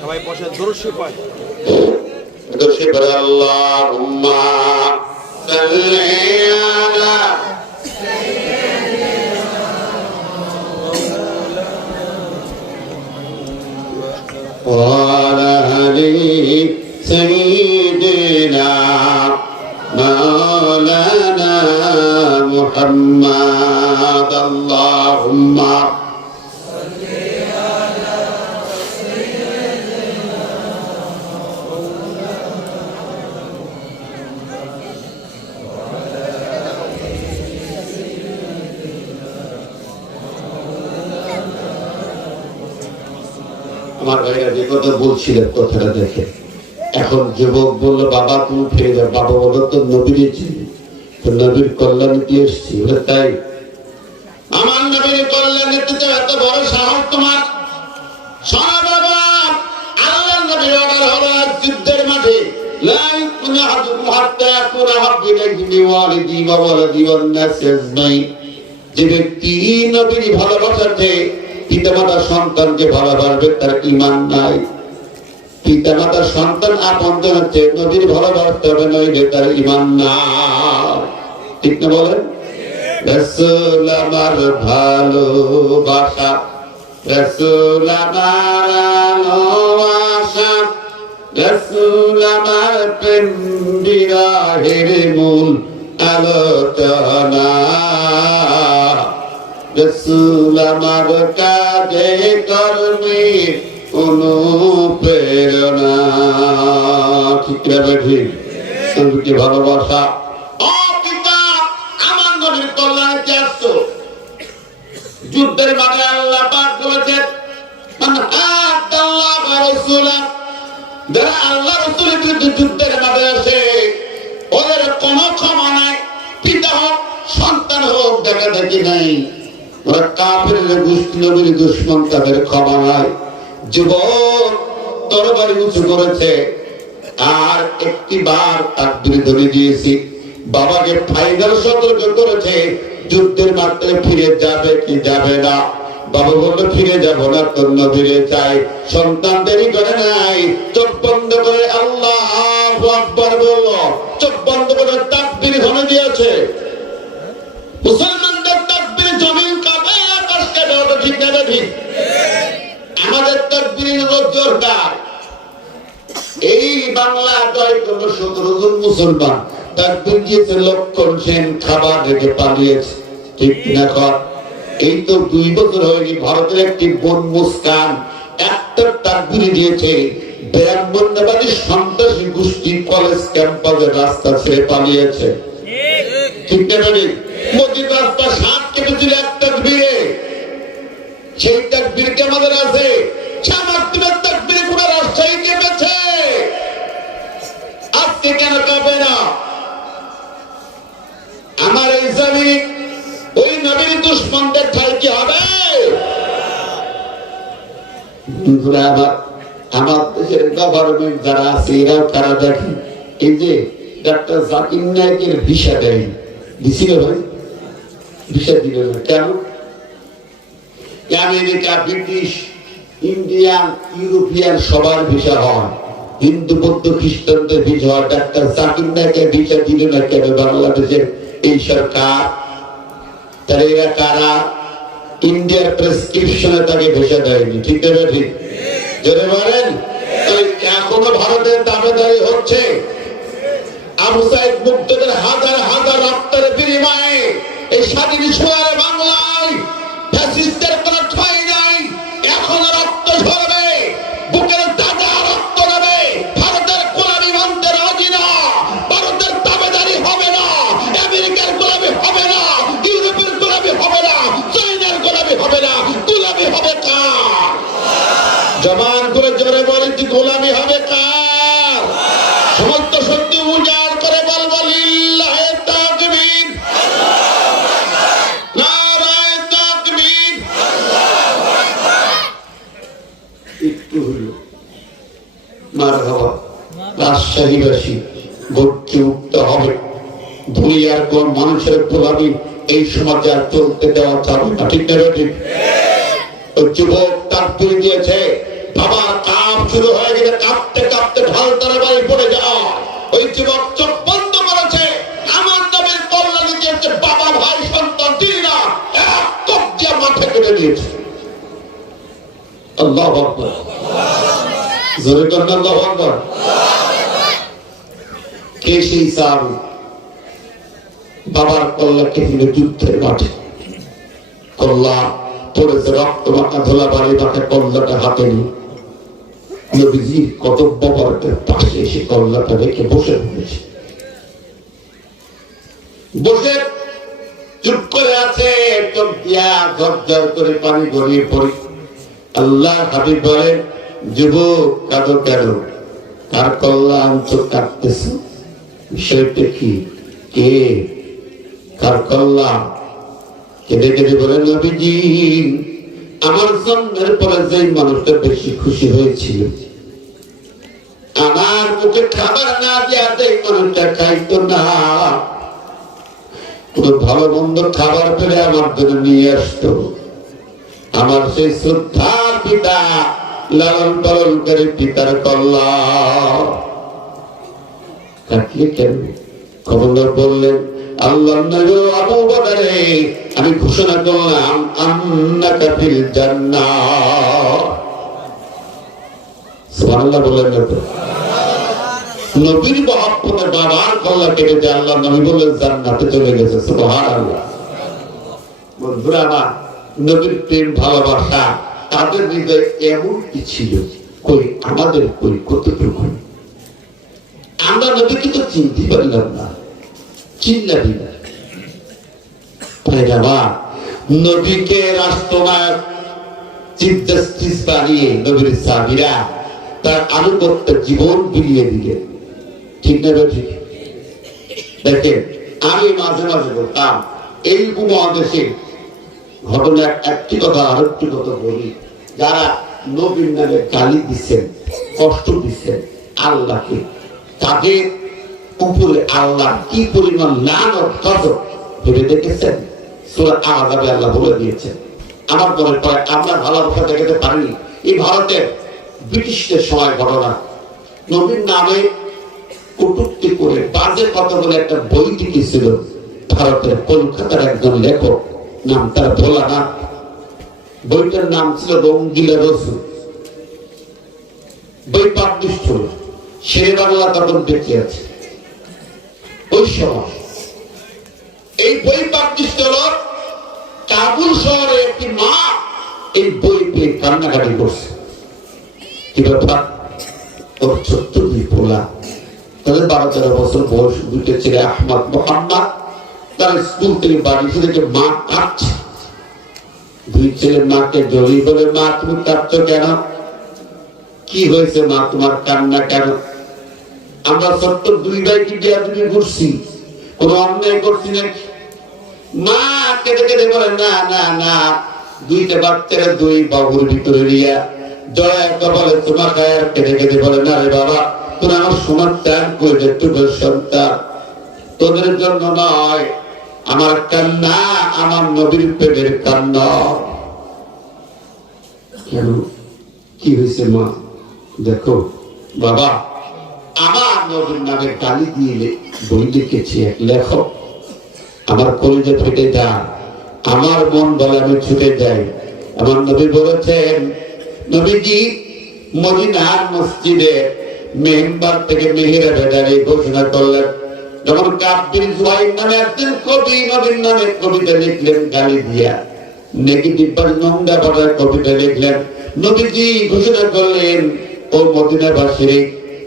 সবাই বসে দরুদ পায়। দরুদ আল্লাহুম্মা সাল্লি আলা وعلى آل سيدنا مولانا محمد اللهم আমার ভাইরা যে কথা বলছিলেন কথাটা দেখে এখন যুবক বললো বাবা তুমি ফিরে যাও বাবা বললো তো নবীর চিনি তো নবীর কল্যাণে দিয়ে এসছি তাই আমার নবীর কল্যাণে তো এত বড় সাহস তোমার শোনো বাবা আল্লাহ নবীর অর্ডার হলো যুদ্ধের মাঠে লা ইয়াকুনু আহাদুকুম হাত্তা ইয়াকুনা হাব্বু ইলাইহি মিন ওয়ালিদি ওয়া ওয়ালাদি ওয়ান নাসি আজমাইন যে ব্যক্তি নবীর ভালোবাসাতে পিতামাতার সন্তানকে ভালোবাসবে তার ঈমান নাই পিতামাতার সন্তান আপনজন হচ্ছে নবীর ভালোবাসতে হবে নইলে তার ঈমান নাই ঠিক না বলেন রাসূল আমার ভালোবাসা রাসূল আমার ভালোবাসা রাসূল আমার প্রেম বিরহের মূল আলোচনা রাসূল আমার কাজে কর্মে অনুপ্রেরণা ঠিক না ঠিক নবীকে ভালোবাসা ও পিতা আমার নবীর কল্যাণে আসছো যুদ্ধের মাঠে আল্লাহ পাক বলেছেন মান আদাল্লাহ ওয়া রাসূলা যারা আল্লাহ রাসূলের বিরুদ্ধে যুদ্ধের মাঠে আসে ওদের কোনো ক্ষমা নাই পিতা হোক সন্তান হোক দেখা দেখি নাই ওরা কাফেরের গোষ্ঠী নবীর দুশমন তাদের ক্ষমা নাই যুবক তরবারি উঁচু করেছে আর একটি বার তাকবীর ধ্বনি দিয়েছি বাবাকে ফাইনাল সতর্ক করেছে যুদ্ধের মাঠে ফিরে যাবে কি যাবে না বাবা বললো ফিরে যাব না তোর নবীরে চাই সন্তান দেরি করে নাই চোখ বন্ধ করে আল্লাহু আকবার বললো চোখ বন্ধ করে তাকবীর ধ্বনি দিয়েছে মুসলমানদের তাকবীর জমিন কাঁপে আকাশ কেঁপে ওঠে ঠিক না ঠিক আমাদের তাকবীরের দরকার এই বাংলা জয় করলো 17 জন মুসলমান তাকবীর দিয়েছে লক্ষণ সেন খাবার রেখে পালিয়েছে ঠিক না কর এই তো 2 বছর হয়নি ভারতের একটি বোন মুস্কান একটা তাকবীর দিয়েছে ব্রাহ্মণ্যবাদী সন্ত্রাসী গোষ্ঠী কলেজ ক্যাম্পাসের রাস্তা ছেড়ে পালিয়েছে ঠিক না মোদীর রাস্তা 7 কেটেছিল একটা তাকবীরে সেই তাকবীর কি আমাদের আছে জামাতের তাকবীরে পুরো রাজশাহী কেঁপেছে আজকে কেন কাঁপে না আমার এই জমিন ওই নবীর দুশমনদের ঠাই কি হবে আমার দেশের গভর্নমেন্ট যারা আছে এরাও তারা দেখে এই যে ডাক্তার জাকির নায়েকের ভিসা দেয় দিছিল ভাই ভিসা দিল না কেন আমেরিকা ব্রিটিশ ইন্ডিয়ান ইউরোপিয়ান সবার ভিসা হয় হিন্দু বৌদ্ধ খ্রিস্টানদের ভিসা হয় ডাক্তার জাকির নায়েকের ভিসা দিল না কেন বাংলাদেশের এই সরকার তারা এরা কারা ইন্ডিয়ার প্রেসক্রিপশনে তাকে ভিসা দেয়নি ঠিক আছে ঠিক জোরে বলেন এখনো ভারতের দাবিদারি হচ্ছে আবু সাইদ মুক্তদের হাজার হাজার রক্তের বিনিময়ে এই স্বাধীন সোয়ার বাংলায় ফ্যাসিস্টদের কোনো ঠাঁই নাই এখনো রক্ত ঝরবে বুকের তাজা রক্ত নেবে ভারতের গোলামি মানতে রাজি না ভারতের দাবিদারি হবে না আমেরিকার গোলামি হবে না ইউরোপের গোলামি হবে না চাইনার গোলামি হবে না গোলামি হবে কার জবান করে জোরে বলেন কি গোলামি হবে কার সমস্ত শক্তি উজাড় করে বলবো লিল্লাহে তাকবীর নারায়ে তাকবীর একটু হলো মারহাবা রাজশাহীবাসী গর্জে উঠতে হবে দুনিয়ার কোন মানুষের গোলামি এই সমাজে আর চলতে দেওয়া যাবে না ঠিক না ঠিক যুবক তাকবীর দিয়েছে বাবা কাপ শুরু হয়ে গেলে কাঁপতে কাঁপতে ঢাল তারা বাড়ি পড়ে যাও ওই যুবক চোখ বন্ধ করেছে আমার নবীর কল্যাণে দিয়েছে বাবা ভাই সন্তান দিনা এক কবজা মাঠে কেটে দিয়েছে আল্লাহু আকবার জোরে কন্যা আল্লাহু আকবার। কে সেই সাহাবী? বাবার কল্লা কেটে যুদ্ধের মাঠে কল্লা পড়েছে, রক্ত মাখা ধোলা বাড়ি মাখা কল্লাটা হাতে নিয়ে নবীজির কর্তব্য বর্গের পাশে এসে কল্লাটা রেখে বসে পড়েছে। বসে চুপ করে আছে, চোখ দিয়া ঝরঝর করে পানি গড়িয়ে পড়ে। আল্লাহ হাবিব বলেন, যুবক কাঁদো কেন? কার কল্লা আনছো কাঁদতেছ? বিষয়টা কি? কে? কার কল্লা? কেঁদে কেঁদে বলেন, নবীজি আমার জন্মের পরে যে মানুষটা বেশি খুশি হয়েছিল, আমার মুখে খাবার না দেয়া যে মানুষটা খাইতো না, কোন ভালো মন্দ খাবার পেলে আমার জন্য নিয়ে আসতো, আমার সেই শ্রদ্ধার পিতা লালন পালন করে পিতার কল্লা কাটলে কেন? কমলার বললেন, আল্লাহ নবী আবু বকরে আমি ঘোষণা করলাম আন্নাকা ফিল জান্নাহ। সুবহানাল্লাহ বলেন না তো? নবীর মহব্বতে বাবার কল্লা কেটে যে আল্লাহ নবী বললেন জান্নাতে চলে গেছে। সুবহানাল্লাহ। বন্ধুরা আমার, নবীর প্রেম ভালোবাসা তাদের হৃদয়ে এমন কি ছিল, কই আমাদের কই কতটুকু? আমরা নবীকে তো চিনতে পারলাম না, চিল্লাবি না। নবীকে রাষ্ট্রনায়ক চিফ জাস্টিস বানিয়ে নবীর সাহাবীরা তার আনুগত্যের জীবন বিলিয়ে দিলেন। ঠিক না? ঠিক। দেখেন, আমি মাঝে মাঝে বলতাম এই উপমহাদেশে ঘটনা একটি কথা আরেকটি কথা বলি, যারা নবীর নামে গালি দিচ্ছেন, কষ্ট দিচ্ছেন আল্লাহকে, তাদের উপরে আল্লাহ কি পরিমাণ লানত গজব ভেবে দেখেছেন? সূরা আযাবে আল্লাহ বলে দিয়েছেন। আমার মনে পড়ে আমরা ভালোবাসা দেখাতে পারিনি। এই ভারতের ব্রিটিশদের সময় ঘটনা, নবীর নামে কটূক্তি করে বাজে কথা বলে একটা বই লিখেছিল ভারতের কলকাতার একজন লেখক, নাম তার ভোলানাথ। বইটার নাম ছিল রঙ্গিলা রসুল। বই পাবলিশ হল, শেরে বাংলা তখন বেঁচে আছে ওই সময়। এই বই পাবলিশ হল, কাবুল শহরে একটি মা এই বই পেয়ে কান্নাকাটি করছে। কি ব্যাপার? ওর ছোট্ট দুই পোলা, তাদের 12-13 বছর বয়স, দুইটা ছেলে আহমদ মোহাম্মদ, তার স্কুল থেকে বাড়ি ফিরে মা কাঁদছে। দুই ছেলে মাকে জড়িয়ে বলে, মা তুমি কাঁদছো কেন? কি হয়েছে মা, তোমার কান্না কেন? আমরা ছোট্ট দুই ভাইকে দিয়া তুমি ঘুরছি, কোন অন্যায় করছি নাকি? মা কেঁদে কেঁদে বলে, না না না, দুইটা বাচ্চারা দুই বাবুর ভিতরে নিয়া জয়া বলে তোমার গায়ের। কেঁদে কেঁদে বলে, না রে বাবা, তোরা আমার সোনার ত্যাগ করে একটু সন্তান, তোদের জন্য নয়, আমার কান্না আমার নবীর প্রেমের কান্না। কেন? কি হয়েছে মা? দেখো বাবা, আমার নবীর নামে গালি দিয়ে বই লিখেছি এক লেখক, আমার কলিজা ফেটে যায়, আমার মন বলে আমি ছুটে যাই। আমার নবী বলেছেন, নবীজি মদিনার মসজিদে মেম্বার থেকে মেহরাবে দাঁড়িয়ে ঘোষণা করলেন, যখন কাব্বির জুহাইর নামে একজন কবি নবীর নামে কবিতা লিখলেন গালি দিয়া, নেগেটিভ বা নোংরা ভাষায় কবিতা লিখলেন, নবীজি ঘোষণা করলেন, ও মদিনাবাসী,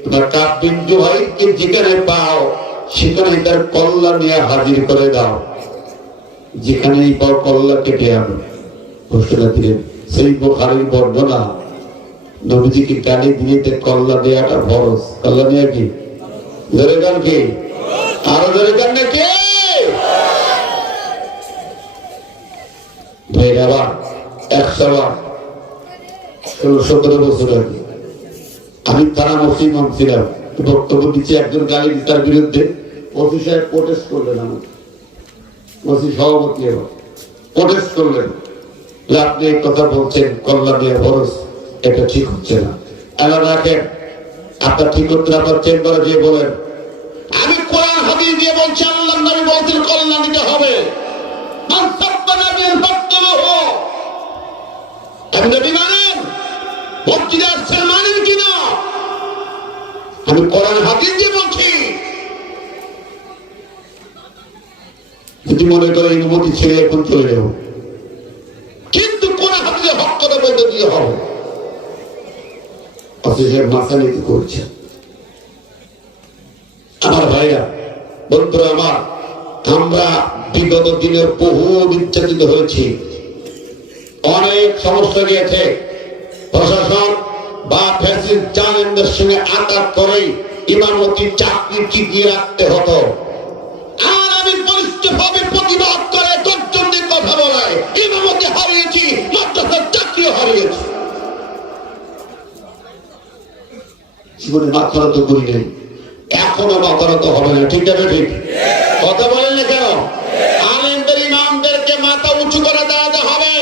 তোমরা কাব্বির জুহাইরকে যেখানে পাও সেখানে তার কল্লা নিয়ে হাজির করে দাও, যেখানেই পাও কল্লা কেটে আনো। ঘোষণা দিলেন। সেই বুখারীর বর্ণনা, নবীজিকে গালি দিয়ে কল্লা দেওয়াটা ফরজ। কল্লা দেওয়া কি? ধরে গান কি? আরো ধরে গান নাকি? ভাইরা 117 বছর আগে আমি থানা মুসলিম ছিলাম, বক্তব্য দিচ্ছি, একজন গালি তার বিরুদ্ধে ওসি সাহেব প্রোটেস্ট করলেন, আমাকে ওসি সভাপতি প্রোটেস্ট করলেন, আপনি এই কথা বলছেন কল্লা দিয়ে ফরজ, এটা ঠিক হচ্ছে না। আল্লাহ রাখেন, আপনার ঠিক করতে আপনার চেম্বারে গিয়ে বলেন, আমি কোরআন হাদিস দিয়ে বলছি, আল্লাহর নবী বলছেন কল্লা নিতে হবে। মান সাব্বানা বিল ফাতলুহু, আপনি নবী মানেন, মসজিদে আসছেন মানেন কিনা? আমি কোরআন হাদিস দিয়ে বলছি। যদি মনে করে অনুমতি ছেড়ে এখন চলে যাবো, কিন্তু কোরআন হাদিসে হক কথা বলতে দিয়ে হবে। অথচ মাসালিতে করছে। আমার ভাইরা, বন্ধুরা আমার, আমরা বিগত দিনের বহু নির্যাতিত হয়েছি, অনেক সমস্যা গিয়েছে। প্রশাসন বা ফ্যাসিস্ট জালেমদের সঙ্গে আঘাত করে ইমামতি চাকরি টিকিয়ে রাখতে হতো। আর আমি বলিষ্ঠভাবে প্রতিবাদ করে গর্জন দিয়ে কথা বলায় ইমামতি হারিয়েছি, মাদ্রাসার চাকরিও হারিয়েছি। জীবনে মাথারত করি নাই, এখনো মাথারত হবে না। ঠিক আছে, ঠিক কথা বলেন না কেন? আলেমদের ইমামদেরকে মাথা উঁচু করে দাঁড়াতে হবে।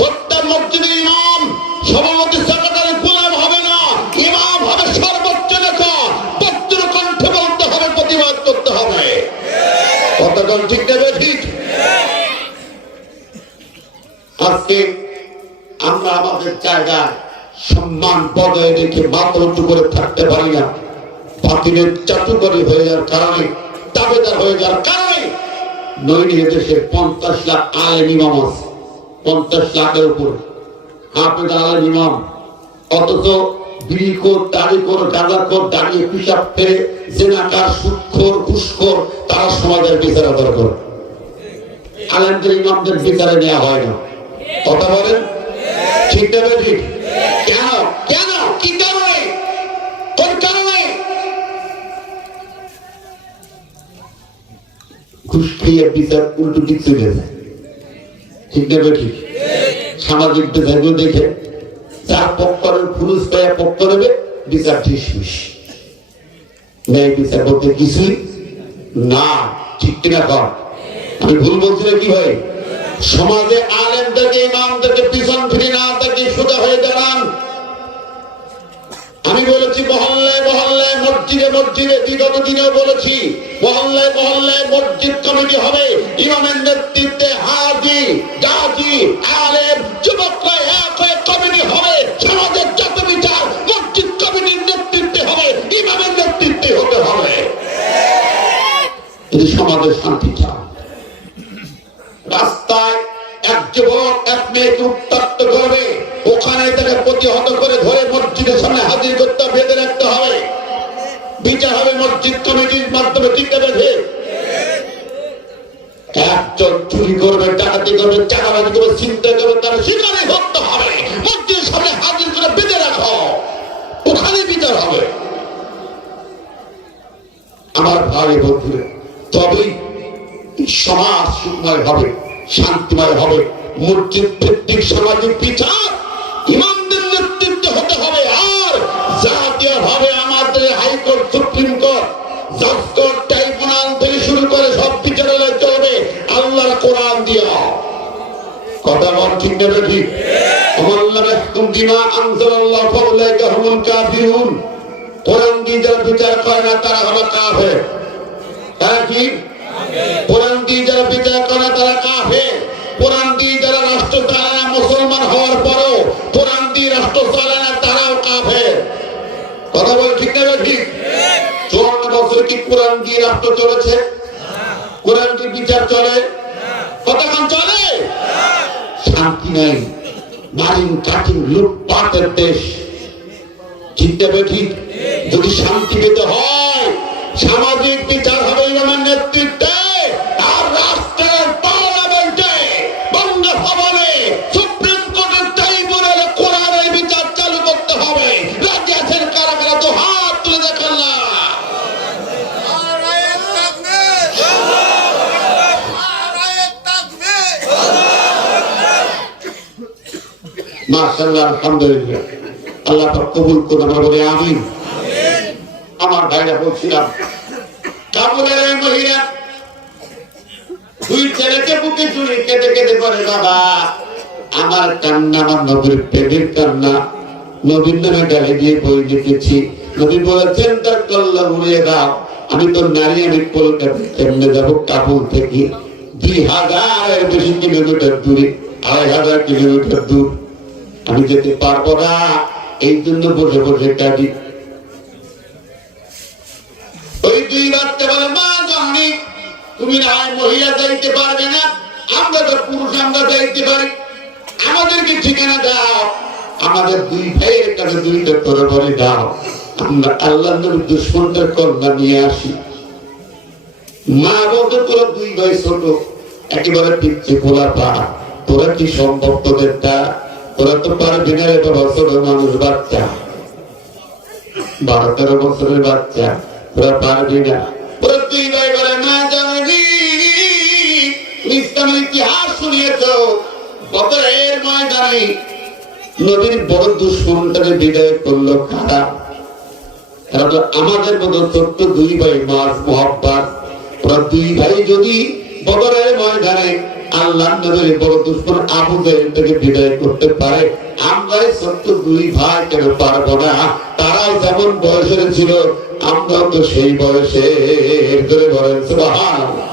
প্রত্যেক মসজিদের ইমাম সভাপতি সেক্রেটারি গোলাম হবে না, ইমাম হবে সর্বোচ্চ নেতা। বক্তব্য কণ্ঠে বলতে হবে, প্রতিবাদ করতে হবে। কতক্ষণ ঠিক নেবে? ঠিক। আজকে আমরা আমাদের জায়গায় সম্মান বজায় রেখে মাথা উঁচু করে থাকতে পারি না। বাতিলের চাটুকারি হয়ে যাওয়ার কারণে, দাবেদার হয়ে যাওয়ার কারণে নইনি দেশে 50 লাখ আলেম ইমাম আছে, 50 লাখের উপরে হাফেজ আলেম ইমাম। অথচ বিড়ি কর, দাড়ি কর, গাঁজা কর, দাঁড়িয়ে পিসাব ফেলে জেনাকার, সুদখোর, ঘুষখোর, তারা সমাজের বিচার আদর করে। আলেমদের ইমামদের বিচারে নেওয়া হয় না। কথা বলেন ঠিক না? ঠিক। কেন? কেন? কি কারণে? কোন কারণে? ঘুষ খেয়ে বিচার উল্টো দিক চলে যায়। ঠিক না? ঠিক। সামাজিক বিচারগুলো দেখে যার পক্ষের পুলিশ পাইয়া পক্ষ নেবে, বিচার ঠিসমিস। ন্যায় বিচার বলতে কিছুই না। ঠিক কিনা কর? আমি ভুল বলছি না কি ভাই? সমাজে আলেমদেরকে ইমামদেরকে পিছন ফিরে না তাকে সোজা হয়ে দাঁড়ান। আমি বলেছি মহল্লায় মহল্লায়, মসজিদে মসজিদে, বিগত দিনেও বলেছি মহল্লায় মহল্লায় মসজিদ কমিটি হবে। ইমামের নেতৃত্বে হাজি, গাজী, আলেম, যুবকরা এক হয়ে কমিটি হবে। সমাজের যত বিচার মসজিদ কমিটির নেতৃত্বে হবে, ইমামের নেতৃত্বে হতে হবে। যদি সমাজের শান্তি চান, রাস্তায় এক যুবক এক মেয়েকে উত্তপ্ত করবে, ওখানে তাকে প্রতিহত করে ধরে মসজিদের সামনে হাজির করতে, বেঁধে রাখতে হবে। বিচার হবে মসজিদ কমিটির মাধ্যমে। ঠিক আছে? একজন চুরি করবে, ডাকাতি করবে, চাঁদাবাজি করবে, চিন্তা করবে, তার সেখানে ধরতে হবে। মসজিদের সামনে হাজির করে বেঁধে রাখো, ওখানে বিচার হবে। আমার ভাই বন্ধুরা, তবেই সমাজ সুখময় হবে, শান্তিময় হবে। মসজিদ ভিত্তিক সামাজিক বিচার ইমামদের নেতৃত্বে হতে হবে। আর জাতীয় ভাবে আমাদের হাইকোর্ট, সুপ্রিম কোর্ট, জজ কোর্ট, ট্রাইব্যুনাল থেকে শুরু করে সব বিচারালয় চলবে আল্লাহর কোরআন দিয়া। কথা বল ঠিক না? ঠিক। কোরআন দিয়ে যারা বিচার করে না তারা হলো কাফের। তারা কি? কোরআন দিয়ে যারা বিচার করে তারা কাফের। কোরআন দিয়ে যারা রাষ্ট্র চালায় না, মুসলমান হওয়ার পরও কোরআন দিয়ে রাষ্ট্র চালায় না, তারাও কাফের। কথা বলে ঠিক না? ঠিক। 54 বছর কি কোরআন দিয়ে রাষ্ট্র চলেছে? কোরআন দিয়ে বিচার চলে? কতক্ষণ চলে? শান্তি নাই, মারিং কাটিং লুটপাটের দেশ। ঠিক না? ঠিক। যদি শান্তি পেতে হয়, সামাজিক বিচার হবে ইমামের নেতৃত্বে। আর রাষ্ট্রের পার্লামেন্টে, বঙ্গভবনে, সুপ্রিম কোর্টের ট্রাইব্যুনালে কোরআনের বিচার চালু করতে হবে। রাজি আছেন কারা কারা? তো হাত তুলে দেখেন না। মাশাআল্লাহ, আলহামদুলিল্লাহ। আল্লাহ পাক কবুল করুন। আমরা বলি আমিন। আমার ভাইরা বলছিলাম, কাবুলের মহিলা দুই ছেলেকে বুকে চুরি কেঁদে কেঁদে বলে, বাবা আমার কান্না আমার নবীর প্রেমের কান্না। নবীর নামে ডালে দিয়ে বই লিখেছি। নবী বলেছেন তার কল্লা উড়িয়ে দাও। আমি তো নারী, আমি কলকাতা কেমনে যাবো? কাবুল থেকে 2000-এর বেশি কিলোমিটার দূরে, 2500 কিলোমিটার দূর। আমি যেতে পারবো না, এই জন্য বসে বসে কাঁদি। তুমি না হয় মহিলা যাইতে পারবে না, আমরা তো পুরুষ, আমরা যাইতে পারি, আমাদেরকে ঠিকানা দাও, আমাদের দুই ভাইয়ের কাছে দুইটা তরবারি দাও, আমরা আল্লাহ নবীর দুশমনদের কন্যা নিয়ে আসি। মা বলতে তোরা দুই ভাই ছোট, একেবারে পিচ্ছি খোলা পা, তোরা কি সম্ভব তোদের তা, তোরা তো পারবি না রে বাবা, ছোট মানুষ, বাচ্চা 12-13 বছরের বাচ্চা, তোরা পারবি না। ওরা দুই ভাই বলে মা জানি ইসলামের ইতিহাস শুনিয়েছ, বদরের ময়দানে নবীর বড় দুশমনটাকে বিদায় করলো কারা? তারা তো আমাদের মতো ছোট্ট দুই ভাই, মাস মোহাব্বত। ওরা দুই ভাই যদি বদরের ময়দানে আল্লাহ নবীর বড় দুশমন আবু জাহেলকে বিদায় করতে পারে, আমরা ছোট্ট দুই ভাই কেন পারবো না? তারাও যেমন বয়সের ছিল, আমরাও তো সেই বয়সে। ধরে বলেন সুবহানাল্লাহ।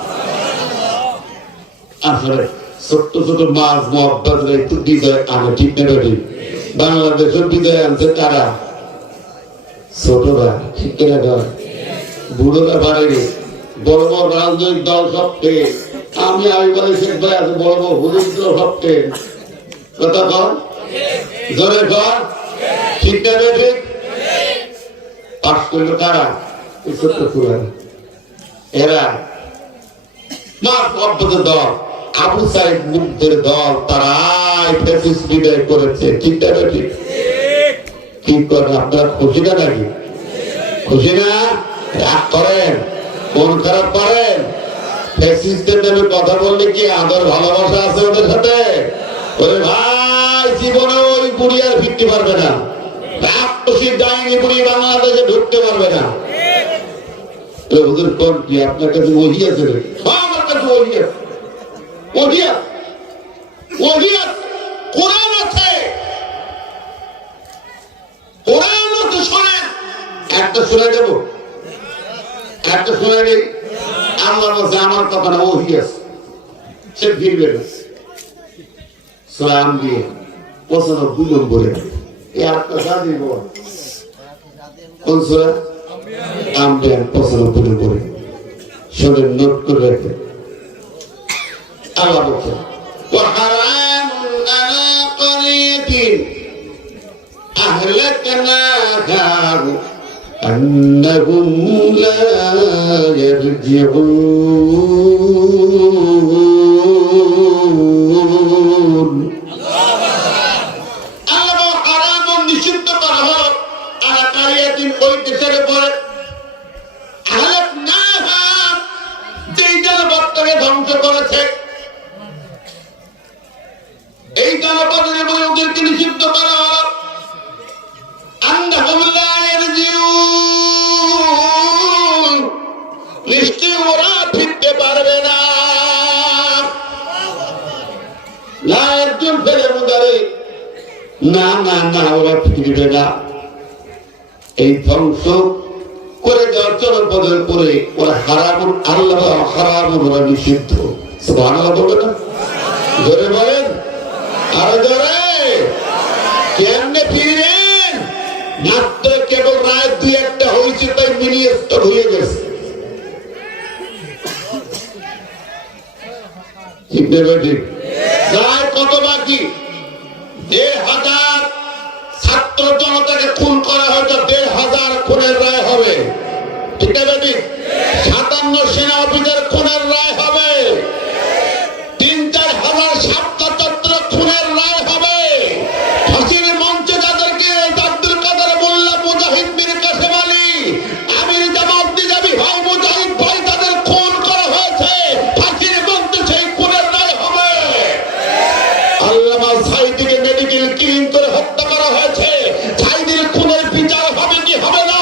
আসলে ছোট্ট ছোট মাছ মোহাব্বত একটু বিদায় আনে, ঠিক না বেটি? বাংলাদেশের বিদায় আনছে তারা ছোটরা, ঠিক কিনা? বুড়োরা পারেনি। বড় বড় রাজনৈতিক দল সবকে, আমি বলে শেখ ভাই আছে, বড় বড় হুজুর সবকে কথা কর, জোরে কর, ঠিক না বেটি? পাশ করলো তারা, এই ছোট্ট ফুলের এরা মাছ মোহাব্বতের দল, আবু সাইদ মুগ্ধের দল, তারাই ফ্যাসিস্ট বিদায় করেছে, ঠিক না বেটি? কি করেন আপনারা? খুশি না নাকি? খুশি না? রাগ করেন? মন খারাপ করেন? ফ্যাসিস্টের নামে কথা বললে কি আদর ভালোবাসা আছে ওদের সাথে? ওরে ভাই, জীবনে ওই বুড়ি আর ফিরতে পারবে না, রাক্ষসী ডাইনি বুড়ি বাংলাদেশে ঢুকতে পারবে না। হুজুর কোন কি আপনার কাছে ওহি আছে? আমার কাছে ওহি আছে, ওহি আছে, ওহি আছে, কোরআন আছে, কোরআন আছে। শোনেন, একটা শুনে দেবো, একটা শুনে নেই। আল্লাহ বলছে আমার কথা না, ওহি আছে, সে ফিরবে না। সালাম দিয়ে 95 নম্বরে এই আটটা সাদি বল, কোন সূরা? আম্বিয়া 95 নম্বরে। শোনেন, নোট করে রাখেন। আল্লাহ বলছে وحرام على قرية أهلكناها أنهم لا يرجعون। আল্লাহ হারাম নিষিদ্ধ করা হলো আলা কারিয়াতিন, ওই দেশের উপর, আহলাকনাহা, যেই জনপদকে ধ্বংস করেছে, এই জনপদের উপরে ওদেরকে নিষিদ্ধ করা হলো। আন্নাহুম লা ইয়ারজিউন, নিশ্চয়ই ওরা ফিরতে পারবে না। লা ইয়ারজুন ফেলে মুদারে, না না না, ওরা ফিরবে না। এই ধ্বংস করে দেওয়ার জনপদের উপরে ওরা হারামুন, আল্লাহ হারামুন, ওরা নিষিদ্ধ। সুবহানাল্লাহ বলবেন না? জোরে বলেন, আরো জোরে। কেমনে ফিরবেন? মাত্র কেবল রাত 2-1টা হয়েছে, তাই মিনি স্টক হয়ে গেছে, ঠিক না বেটি? রায় কত বাকি? 1,500 ছাত্র জনতাকে খুন করা হয়তো 1,500 খুনের রায় হবে, ঠিক না বেটি? 57 সেনা অফিসার খুনের রায় হবে, 3-4 হাজার সাতটা চত্র খুনের রায় হবে। ফাঁসির মঞ্চে যাদেরকে আব্দুল কাদের মোল্লা, মুজাহিদ মীর কাসেম আলী, আমির জামাত নিজামী ভাই, মুজাহিদ ভাই, তাদের খুন করা হয়েছে, ফাঁসির মঞ্চে সেই খুনের রায় হবে। আল্লামা সাঈদীকে মেডিকেল ক্লিন করে হত্যা করা হয়েছে, সাঈদীর খুনের বিচার হবে কি হবে না?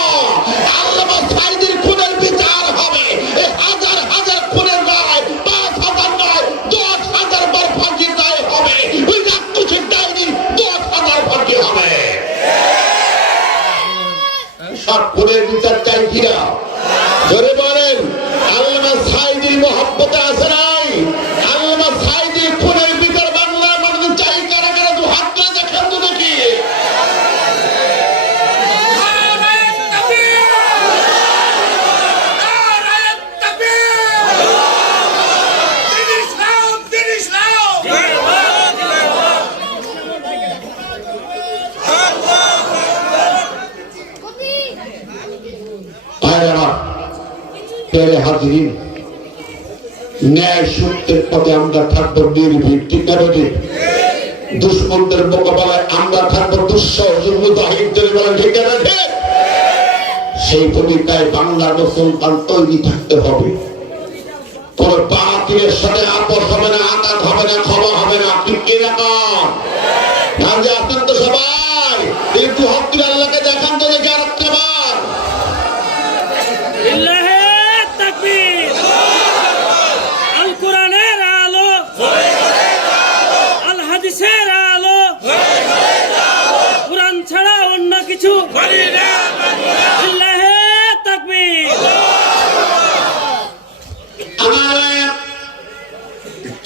আল্লামা সাঈদীর খুনের বিচার হবে। এই হাজার হাজার খুনের রায় 5,000 নয়, 10,000 বার ফাঁসির রায় হবে। ওই রাক্ষসীর ডাইনি 10,000 ফাঁসি হবে। সব খুনের বিচার চাই কিনা? ধরে বলেন, আল্লামা সাঈদীর মহব্বতে আছে নাই? আল্লামা সাঈদীর খুনের বিচার বাংলার মানুষ চাই। কারা কারা দু হাত তুলে দেখান তো দেখি। প্যারে হাজির, ন্যায় সত্যের পথে আমরা থাকবো নির্ভীক, ঠিক না বেঠিক? দুশ্মনদের মোকাবেলায় আমরা থাকবো দুঃসহ মুজাহিদদের বলে, ঠিক না বেঠিক? সেই ভূমিকায় বাংলা মুসলমান তৈরি থাকতে হবে। কোন বাতিলের সাথে আপোষ হবে না, আঘাত হবে না, ক্ষমা হবে না, ঠিক কিনা কর? যে আপনার তো সবাই একটু হকির আল্লাহকে দেখান তো দেখে আর একটা বার। আল কোরআনের আলো, আল হাদিসের আলো, কোরআন ছাড়া অন্য কিছু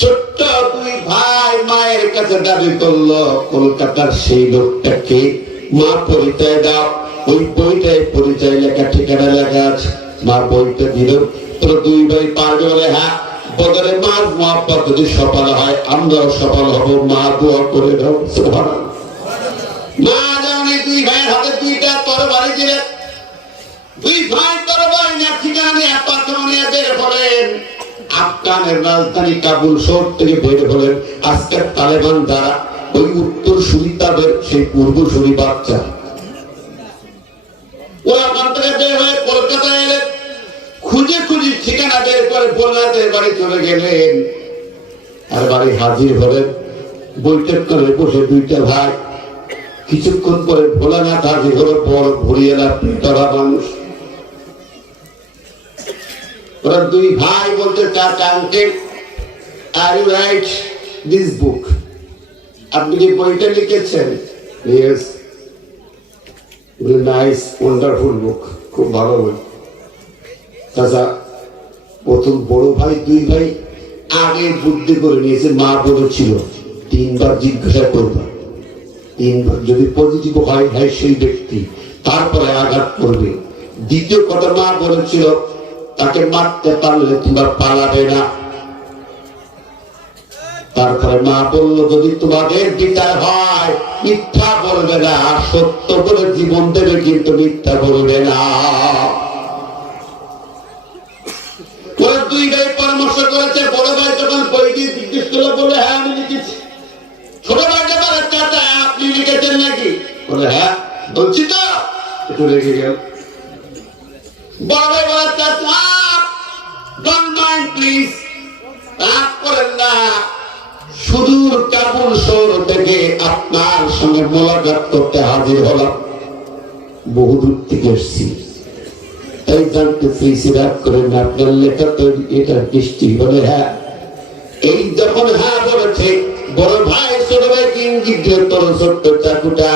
ছোট্ট দুই ভাই মায়ের কাছে দাবি করলো কলকাতার সেই লোকটাকে মা পরিচয় দাও। ওই বইটায় পরিচয় লেখা, ঠিকানা লেখা আছে। মা বইটা দিল, তোর দুই ভাই পারবে বলে হ্যাঁ। বদলে মার মহাব্বত যদি সফল হয় আমরাও সফল হব, মা দোয়া করে দাও। মা যেমন দুই ভাইয়ের হাতে দুইটা তরবারি দিলেন, দুই ভাই তরবারি নিয়ে ঠিকানা নিয়ে পাথর নিয়ে বের হলেন। আফগানের রাজধানী কাবুল শহর থেকে বের হলেন। আজকের তালেবান দ্বারা ওই উত্তর সুরি তাদের সেই পূর্ব সুরি বাচ্চা, ওরা ওখান থেকে বের হয়ে কলকাতায় এলেন। খুঁজে খুঁজে ঠিকানা বের করে ভোলানাথের বাড়ি চলে গেলেন। আর বাড়ি হাজির হলেন। বৈঠক করে বসে দুইটা ভাই। কিছুক্ষণ পরে ভোলানাথ হাজির হলো, বড় ভরিয়েলা পিতরা মানুষ। ওরা দুই ভাই বলতে চাচ্ছে, uncle are you write this book? আপনি কি বইটা লিখেছেন? ইয়েস। নাইস, ওয়ান্ডারফুল বুক, খুব ভালো বই। চাচা, প্রথম বড় ভাই দুই ভাই আগে বুদ্ধি করে নিয়েছে, মা বলেছিল 3 বার জিজ্ঞাসা করবা, 3 বার যদি পজিটিভ হয় হয় সেই ব্যক্তি, তারপরে আঘাত করবে। দ্বিতীয় কথা মা বলেছিল তাকে মারতে পারলে তোমরা পালাবে না। তারপরে মা বললো যদি তোমাদের বিচার হয় মিথ্যা বলবে না, সত্য বলে জীবন দেবে, কিন্তু মিথ্যা বলবে না। ওরা দুই ভাই পরামর্শ করেছে। বড় ভাই যখন বই দিয়ে জিজ্ঞেস করলো বলে হ্যাঁ আমি লিখেছি। ছোট ভাইটা বলে চাচা আপনি লিখেছেন নাকি? বলে হ্যাঁ বলছি তো, একটু রেখে গেল। বড় ভাই বলে চাচা ডোন্ট মাইন্ড প্লিজ, রাগ করেন না, সুদূর কাবুল শহর থেকে আপনার সঙ্গে মোলাকাত করতে হাজির হলাম, বহু দূর থেকে এসছি, তাই জানতে চেয়েছি, রাগ করেন না, আপনার লেখা তো এটা নিশ্চয়ই? বলে হ্যাঁ। এই যখন হ্যাঁ বলেছে, বড় ভাই ছোট ভাইকে ইঙ্গিত দিয়ে তোর ছোট্ট চাকুটা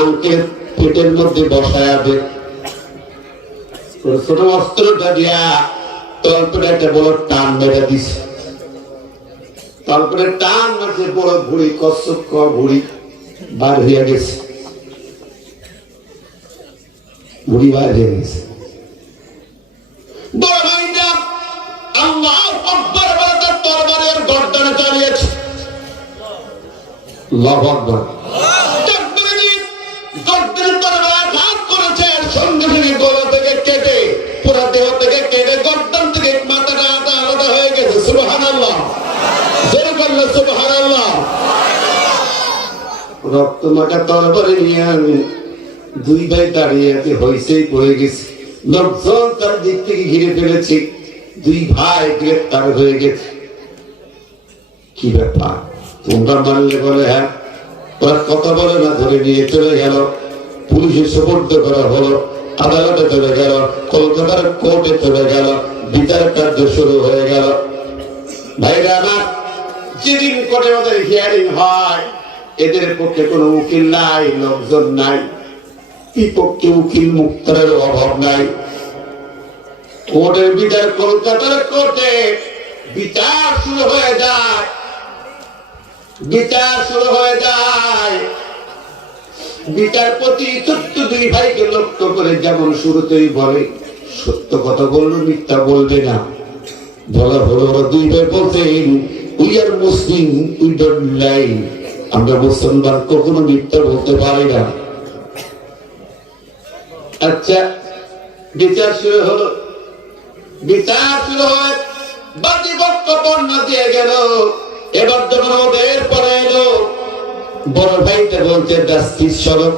আঙ্কেল পেটের মধ্যে বসায় দেয়। ছোট অস্ত্রটা দিয়া তলপেটে একটা বড় টান মেরে দিছে। তলপেটে টান মারছে, বড় ভুড়ি কচ্ছপ ভুড়ি বার হইয়া গেছে, ভুড়ি বার হয়ে গেছে। বড় ভাইটা আল্লাহু আকবার বলে তার তরবারের গর্দনে চালিয়েছে। আল্লাহু আকবার। গর্দনে তরবারে আঘাত করেছে, সঙ্গে সঙ্গে গলা থেকে কেটে, পুরো দেহ থেকে কেটে, গর্দন থেকে মাথাটা আলাদা হয়ে গেছে। সুবহানাল্লাহ, জোরে বললে সুবহানাল্লাহ। রক্ত মাখা তরবারি নিয়ে আমি দুই ভাই দাঁড়িয়ে আছে, হইছেই পড়ে গেছে। লোকজন তার দিক থেকে ঘিরে ফেলেছে, দুই ভাই গ্রেফতার হয়ে গেছে। কি ব্যাপার তোমরা মানলে? বলে হ্যাঁ। ওরা কথা বলে না, ধরে নিয়ে চলে গেল, পুলিশে সুপর্দ করা হলো, আদালতে চলে গেল, কলকাতার কোর্টে চলে গেল, বিচার কার্য শুরু হয়ে গেল। ভাইরা আমার, যেদিন কোর্টে ওদের হিয়ারিং হয়, এদের পক্ষে কোনো উকিল নাই, লোকজন নাই, বিপক্ষে উকিল মুক্তারের অভাব নাই। কোর্টের বিচার, কলকাতার কোর্টে বিচার শুরু হয়ে যায়, বিচার শুরু হয়ে যায়। বিচারপতি ছোট্ট দুই ভাইকে লক্ষ্য করে যেমন শুরুতেই বলে, সত্য কথা বললো, মিথ্যা বলবে না। বলা হলো, ওরা দুই ভাই বলতেন we are Muslim, we don't lie, আমরা মুসলমান কখনো মিথ্যা বলতে পারি না। আচ্ছা, বিচার শুরু হলো। বিচার শুরু হয়, বাদীপক্ষ বর্ণনা দিয়ে গেল। এবার যখন ওদের পরে এলো, বড় ভাইটা বলছে জাস্টিস সরব,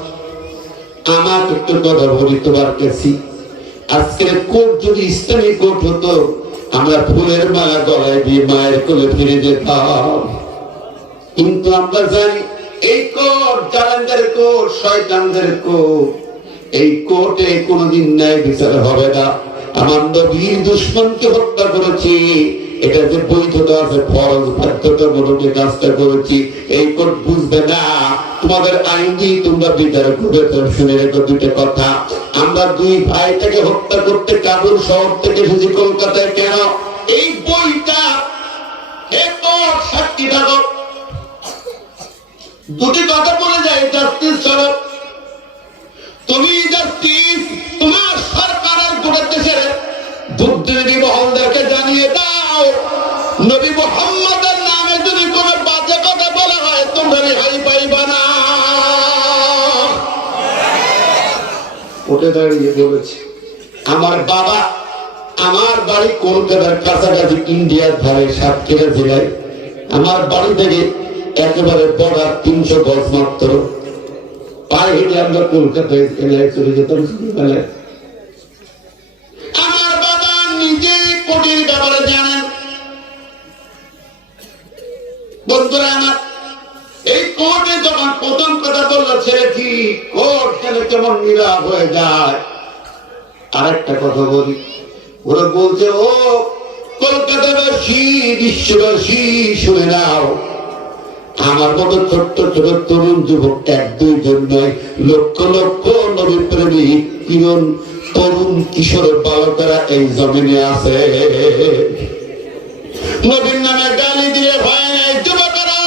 আমার একটু কথা বলি তোমার কাছে। আজকের কোর্ট যদি ইসলামী কোর্ট হতো, আমরা ফুলের মালা গলায় দিয়ে মায়ের কোলে ফিরে যেতাম। কিন্তু আমরা জানি এই কোর্ট জালেমদের কোর্ট, শয়তানদের কোর্ট। এই কোর্টে কোনোদিন ন্যায় বিচার হবে না। আমার নবীর দুশমনকে হত্যা করেছি, এটা যে বৈধতা আছে, ফরজ বাধ্যতামূলক কাজটা করেছি, এই কোর্ট বুঝবে না। তোমাদের আইন দিয়ে তোমরা বিচার করবে। তো শুনে রেখো দুইটা কথা, আমরা দুই ভাইটাকে হত্যা করতে কাবুল শহর থেকে এসেছি কলকাতায়। কেন? এই বইটা সাক্ষী থাকো। দুটি কথা বলে যায়, জাস্টিস সরব, তুমি জাস্টিস, তোমার সরকারের গোটা দেশের বুদ্ধিজীবী মহলদেরকে জানিয়ে দাও, নবী মুহাম্মদের নামে যদি কোনো বাজে কথা বলা হয়, তোমরা রেহাই পাইবা না। ওটা দাঁড়িয়ে বলেছে, আমার বাবা, আমার বাড়ি কলকাতার কাছাকাছি, ইন্ডিয়ার ধারে সাতক্ষীরা জেলায়। আমার বাড়ি থেকে একেবারে বর্ডার 300 গজ মাত্র। পায়ে হেঁটে আমরা কলকাতায় এলাকায় চলে যেতাম ছোটবেলায়। আমার বাবা নিজে কোর্টের ব্যাপারে জানেন। বন্ধুরা আমার, এই কোর্টে যখন প্রথম কথা বললো ছেড়েছি, কোর্ট খেলে কেমন নীরব হয়ে যায়। আরেকটা কথা বলি, ওরা বলছে, ও কলকাতাবাসী, বিশ্ববাসী শুনে নাও, আমার মতো ছোট্ট ছোট তরুণ যুবক 1-2 জন নয়, লক্ষ লক্ষ নবী প্রেমিক কিরণ তরুণ কিশোর বালকেরা এই জমিনে আছে। নবীর নামে গালি দিয়ে ভয় নাই। যুবকেরা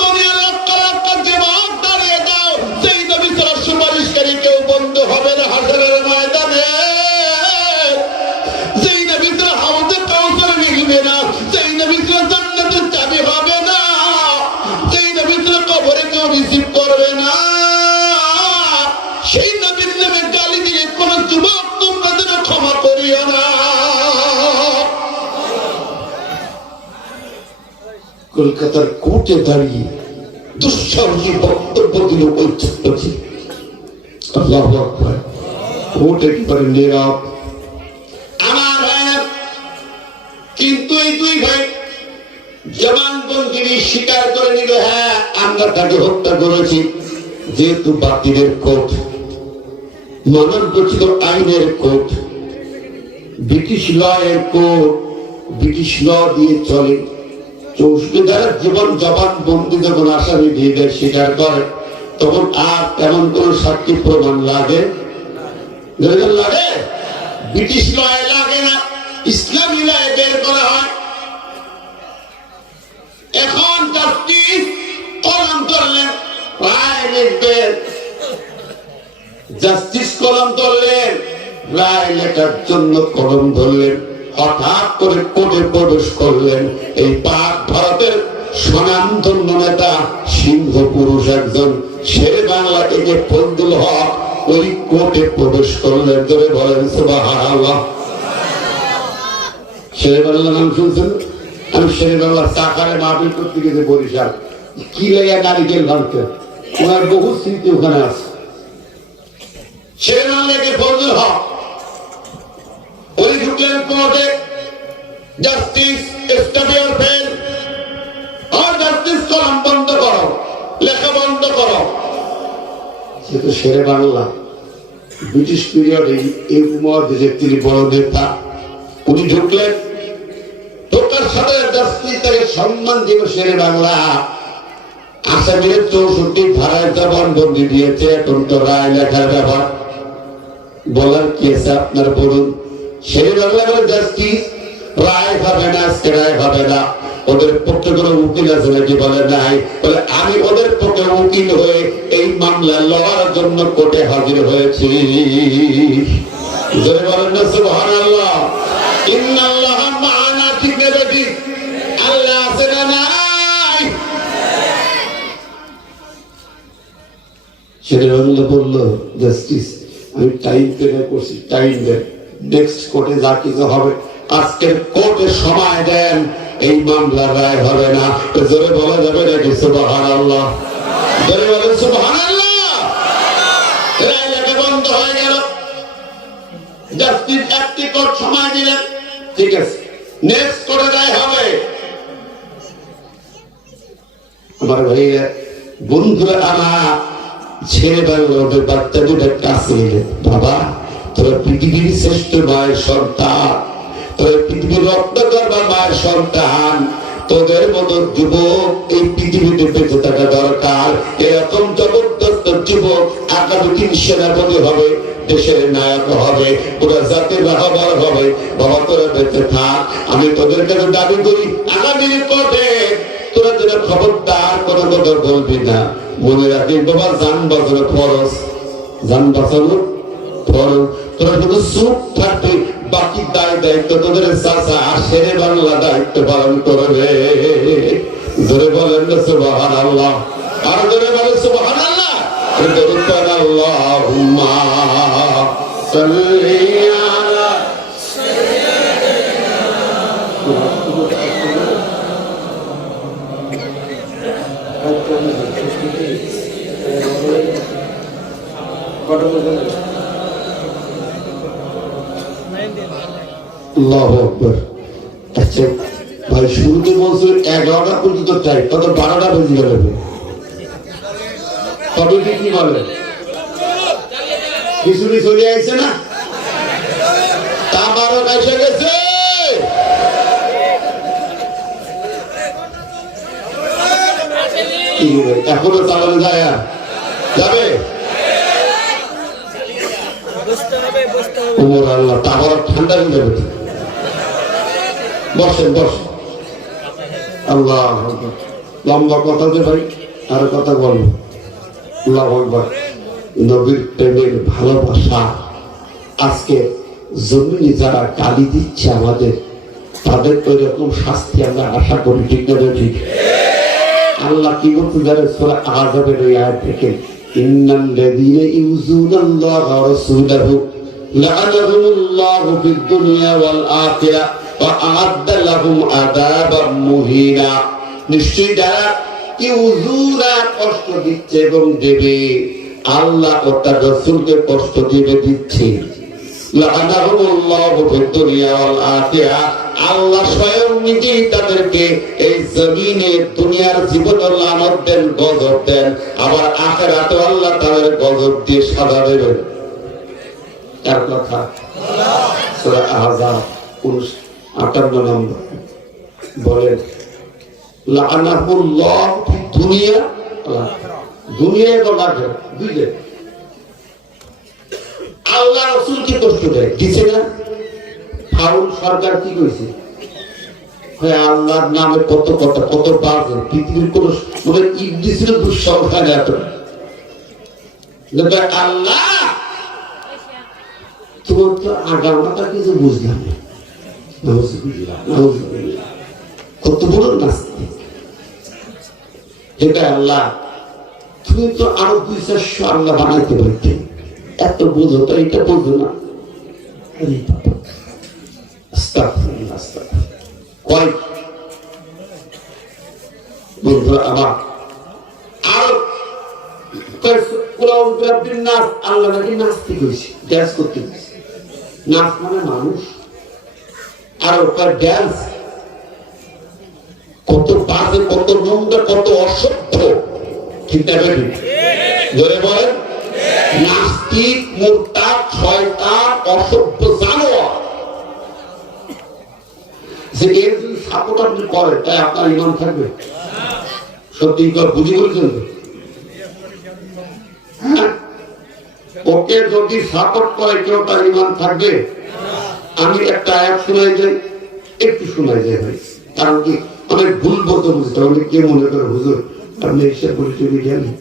দুনিয়ার লক্ষ লক্ষ যুবক দাঁড়িয়ে যাও, সেই নবী ছাড়া সুপারিশকারী কেউ বন্ধু হবে না হাসরের ময়দানে। সেই নবী ছাড়া হাউজে কাউসার মিলবে না, সেই নবী ছাড়া জান্নাতের চাবি হবে না, সেই নবী ছাড়া কবরে কেউ রিসিভ করবে না। সেই নবীর নামে গালি দিয়ে কোন যুবক তোমরা যেন ক্ষমা করিও না। কলকাতার কোর্টে দাঁড়িয়ে দুঃসাহসী বক্তব্য দিল ওই ছোট্ট ছিল। আল্লাহু আকবার। কোর্ট একেবারে নীরব। আমার ভাইয়ের, কিন্তু এই দুই ভাই জবানবন্দি স্বীকার করে নিল, হ্যাঁ আমরা তাকে হত্যা করেছি। যেহেতু বাতিলের কোর্ট, মানবরচিত আইনের কোর্ট, ব্রিটিশ ল এর কোর্ট, ব্রিটিশ ল দিয়ে চলে। 64 ধারার জীবন জবানবন্দি যখন আসামি দিয়ে স্বীকার করে, তখন আর তেমন কোন সাক্ষী প্রমাণ লাগে লাগে? ব্রিটিশ ল লাগে না, ইসলামী ল বের করা হয়। এখন জাস্টিস কলম ধরলেন, রায় লিখবেন। জাস্টিস কলম ধরলেন, রায় লেখার জন্য কলম ধরলেন। হঠাৎ করে কোর্টে প্রবেশ করলেন এই পাক ভারতের স্বনামধন্য নেতা, সিংহ পুরুষ একজন, শেরে বাংলা থেকে ফজলুল হক, ওই কোর্টে প্রবেশ করলেন। ধরে বলেন সুবহানাল্লাহ। শেরে বাংলা নাম শুনছেন? আমি শেরে বাংলা চাকারে মাহফিল করতে গেছি বরিশাল, কি লেগে নারিকেল ভাঙতে, ওনার বহু স্মৃতি ওখানে আছে। শেরে বাংলাকে ফজলুল হক উনি ঢুকলেন কোর্টে, জাস্টিস স্টপ ইওর পেন, আর জাস্টিস কলম বন্ধ করো, লেখা বন্ধ করো। যেহেতু শেরে বাংলা ব্রিটিশ পিরিয়ডে এই উপমহাদেশের তিনি বড় নেতা, উনি ঢুকলেন। ঢোকার সাথে জাস্টিস তাকে সম্মান দিল শেরে বাংলা। আসামির 64 ধারায় জবানবন্দি দিয়েছে, এখন তো রায় লেখার ব্যাপার। বলার কি আছে আপনার বলুন? শেরে বাংলা বলে জাস্টিস রায় হবে না, আজকে রায় হবে না। ওদের পক্ষে কোনো উকিল আছে নাকি? বলে নাই। বলে আমি ওদের পক্ষে উকিল হয়ে এই মামলা লড়ার জন্য কোর্টে হাজির হয়েছি। জোরে বলেন না সুবহানাল্লাহ। ইন্নাল্লাহা মা'ানা, ঠিক না বেটি? আল্লাহ আছে না নাই? শেরে বাংলা বলল, জাস্টিস আমি টাইম পেয়ে করছি, টাইম দেন। নেক্সট কোর্টে যা কিছু হবে আজকের কোর্টে সময় দেন, এই মামলার রায় হবে না। জোরে বলা যাবে নাকি সুবহানাল্লাহ? জোরে বলেন সুবহানাল্লাহ। রায় লেখা বন্ধ হয়ে গেল। জাস্টিস একটি কোর্ট সময় দিলেন, ঠিক আছে, নেক্সট কোর্টে রায় হবে। আমার ভাইরা বন্ধুরা আমার ছেলে বাংলা বাচ্চা দুটার কাছে এলেন, বাবা তোরা পৃথিবীর শ্রেষ্ঠ মায়ের সন্তান, তোরা পৃথিবীর রত্নগর্ভা মায়ের সন্তান, তোদের মতো যুবক এই পৃথিবীতে বেঁচে থাকা দরকার। এরকম জবরদস্ত যুবক আগামী দিন সেনাপতি হবে, দেশের নায়ক হবে, পুরো জাতির রাহবার হবে। বাবা তোরা বেঁচে থাক, আমি তোদের কাছে দাবি করি আগামী কোর্টে তোরা যেন খবরদার কোনো কথা বলবি না। মনে রাখিস বাবা, জান বাঁচানো ফরজ, জান বাঁচানো ফরজ। তোরা শুধু চুপ থাকবি, বাকি দায় দায়িত্ব তোদের চাচা আর শেরে বাংলা দায়িত্ব পালন করবে। জোরে বলেন না সুবহানাল্লাহ, আর জোরে বলেন সুবহানাল্লাহ। আল্লাহুম্মা সাল্লি আলা আল্লাহু আকবার। আচ্ছা ভাই, শুরুতে বলছো 11টা পর্যন্ত টাইম, কত 12টা বেজে গেল। কবে কি বলে খিচুড়ি চলে আসছে না, তা 12টা এসে গেছে। এখনো চালানো যায়, যাবে আল্লাহ তাহলে ঠান্ডা হয়ে যাবে। বসেন বসেন। আল্লাহ লম্বা কথা যে ভাই, আর কথা বলবো। আল্লাহ আকবার। নবীর প্রেমের ভালোবাসা আজকে জমিনে যারা গালি দিচ্ছে আমাদের, তাদের তো এরকম শাস্তি আমরা আশা করি, ঠিক না? ঠিক। আল্লাহ কি বলতে জানে সূরা আযাবের এই আয়াত থেকে, ইন্নাল্লাযীনা ইউযুনাল্লাহা ওয়া রাসূলাহু লা'আনাহুমুল্লাহু ফিদ দুনিয়া ওয়াল আখিরাহ ওয়া আ'আদ্দা লাহুম আযাবাম মুহিনা। নিশ্চয়ই যারা ইউযুনা কষ্ট দিচ্ছে এবং দেবে, আল্লাহ ও তার রাসূলকে কষ্ট দিবে, দিচ্ছে। লা'আনাহুমুল্লাহু ফিদ দুনিয়া ওয়াল আখিরাহ, আল্লাহ স্বয়ং নিজেই তাদেরকে এই জমিনে দুনিয়ার জীবনে লানত দেন, গজব দেন, আবার আখিরাতে আল্লাহ তাদের গজব দিয়ে সাজা দেবেন। তার কথা সূরা আহজাব 58 নম্বর বলেন, লা'আনাহুল্লাহু ফিদ দুনিয়া, দুনিয়া এবং আখিরাত দুই জায়গায় আল্লাহ রাসূলকে কষ্ট দেয়, দিছে না? ফাউল সরকার কি কইছে? আল্লাহর নামে কত কথা, কত বাজে। পৃথিবীর কোন মানে ইবলিসের দুঃসংখ্যা নেই এত। আল্লাহ তোমার তো আগামাতা কিছু বুঝলাম না, কত বড় নাস্তিক। যেটা আল্লাহ, তুমি তো আরো 200 আল্লাহ বানাইতে পারতে, এত বোঝো তো, এটা বোঝো না। বন্ধুরা আমার, আর আল্লাহ নাকি নাস্তিক হয়েছে, ড্যান্স করতে দিচ্ছে। নাচ মানে মানুষ, আর ওটার ড্যান্স কত বাজে, কত নোংরা, কত অসভ্য, ঠিক না? ধরে বলেন নাস্তিক, মুরতাদ, শয়তান, অসভ্য জানোয়ার। যে এর যদি সাপোর্ট আপনি করেন, তাই আপনার ঈমান থাকবে? সত্যি বুঝি বলছেন তো? হ্যাঁ, ওকে যদি সাপোর্ট করে কেউ, তার ঈমান থাকবে? আমি একটা আয়াত শোনাই যাই, একটু শোনাই যাই ভাই, কারণ কি অনেক ভুল বলতে বুঝতে হবে। কে মনে করে হুজুর আপনি এসে বলে চলে গেলেন?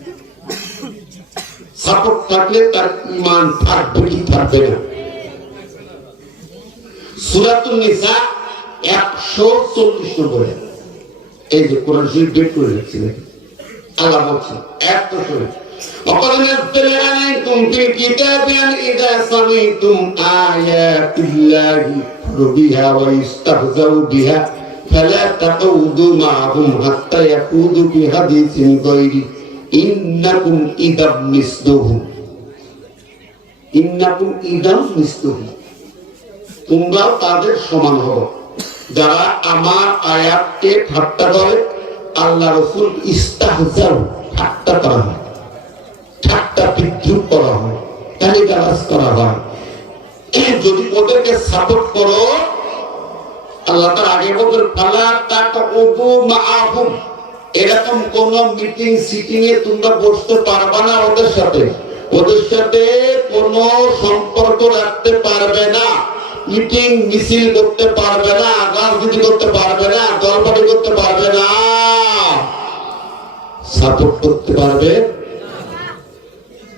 সাপোর্ট থাকলে তার ঈমান থাকবে কি থাকবে না? সূরাতুন নিসা 140 নম্বরে, এই যে কোরআন শরীফ বের করে রাখছি, আল্লাহ বলছেন, এত শুনে وقد نزل عليكم في الكتاب أن إذا سمعتم آيات الله يكفر بها ويستهزأ بها فلا تقعدوا معهم حتى يخوضوا في حديث غيره إنكم إذا مثلهم ইন্নাকুম ইদাম মিসলুহুম, তোমরা তাদের সমান হবে যারা আমার আয়াতকে ঠাট্টা করে। আল্লাহ রাসূল ইস্তাহজাউ, ঠাট্টা করা হয়, ঠাট্টা বিদ্রুপ করা হয়, গালিগালাজ করা হয়। যদি ওদেরকে সাপোর্ট করো, আল্লাহ তার আগে বলেন ফালা তাকউদু মাআহুম, এরকম কোন মিটিং সিটিং এ তোমরা বসতে পারবে না ওদের সাথে, ওদের সাথে কোন সম্পর্ক রাখতে পারবে না, মিটিং মিছিল করতে পারবে না, রাজনীতি করতে পারবে না, দলবাড়ি করতে পারবে না, সাপোর্ট করতে পারবে।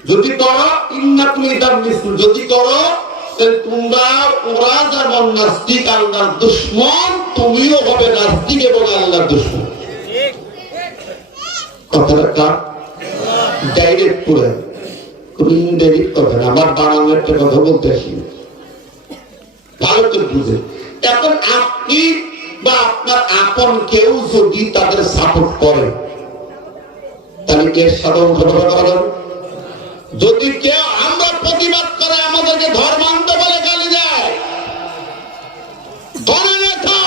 যদি করো ইন্নাকুম ইদাম মিসলুহুম, যদি করো তাহলে তোমরা, ওরা যেমন নাস্তিক আল্লাহর দুশমন, তুমিও হবে নাস্তিক এবং আল্লাহর দুশমন। কথাটা কার? ডাইরেক্ট পুরো, কোন ইনডাইরেক্ট কথা না। আমার বানানো একটা কথা বলতে আসি, ভালো করে বুঝে। এখন আপনি বা আপনার আপন কেউ যদি তাদের সাপোর্ট করে, তাহলে কে সাধারণ ঘটনা করেন? যদি কেউ আমরা প্রতিবাদ করে আমাদেরকে ধর্মান্ধ বলে গালি দেয়, ধরে নেতা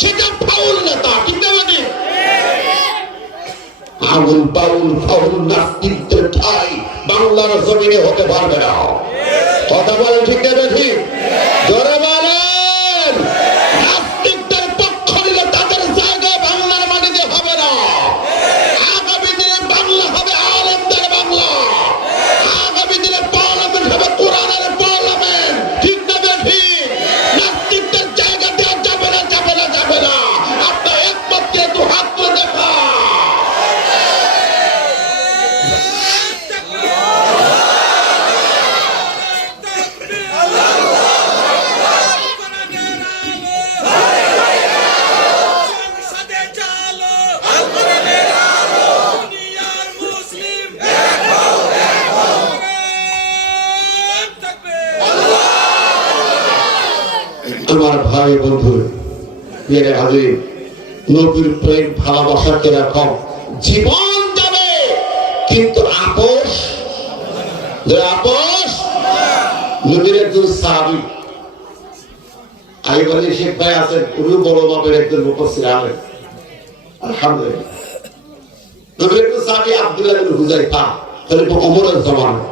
সেটা ফাউল নেতা, ঠিক না? আগুন বাউল ফাউল নাস্তিকদের ঠাই বাংলার জমিনে হতে পারবে না। কথা বলে ঠিক না? ঠিক জোরে বলেন। নাস্তিকদের পক্ষ নিলে তাদের জায়গায় বাংলার মাটিতে হবে না। আগামী দিনে বাংলা হবে আলেমদের বাংলা, আগামী দিনে পার্লামেন্ট হবে কোরআনের পার্লামেন্ট, ঠিক না? ঠিক নাস্তিকদের জায়গা দেওয়া যাবে না, যাবে না, যাবে না। আপনার একমাত্র দু হাত করে দেখা। আমার ভাই বন্ধু হাজির, নবীর প্রেম ভালোবাসা কিরকম, জীবন যাবে কিন্তু আপোষ, আপোষ। নবীর একজন সাহাবী, আগে বলি শেখ ভাই আছেন, উনি বড় বাপের একজন মুফাসসির আলেম, আলহামদুলিল্লাহ। নবীর একজন সাহাবী আব্দুল্লাহ বিন হুযায়ফা, খলিফা ওমরের জামানায়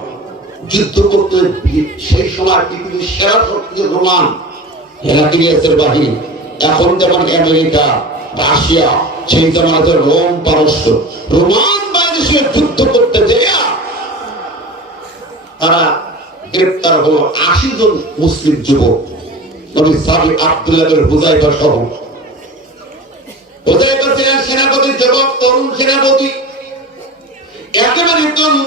যুদ্ধ করতে, সেই সময় পৃথিবীর সেরা শক্তি রোমান হেরাক্লিয়াসের বাহিনী, এখন যেমন আমেরিকা, রাশিয়া, সেই জামানাতে রোম, পারস্য, রোমান বাহিনীর সঙ্গে যুদ্ধ করতে যেয়া তারা গ্রেপ্তার হলো ৮০ জন মুসলিম যুবক। নবী সাহাবী আব্দুল্লাহ বিন হুযায়ফা সহ। হুযায়ফা ছিলেন সেনাপতি, যুবক তরুণ সেনাপতি, একেবারে তরুণ।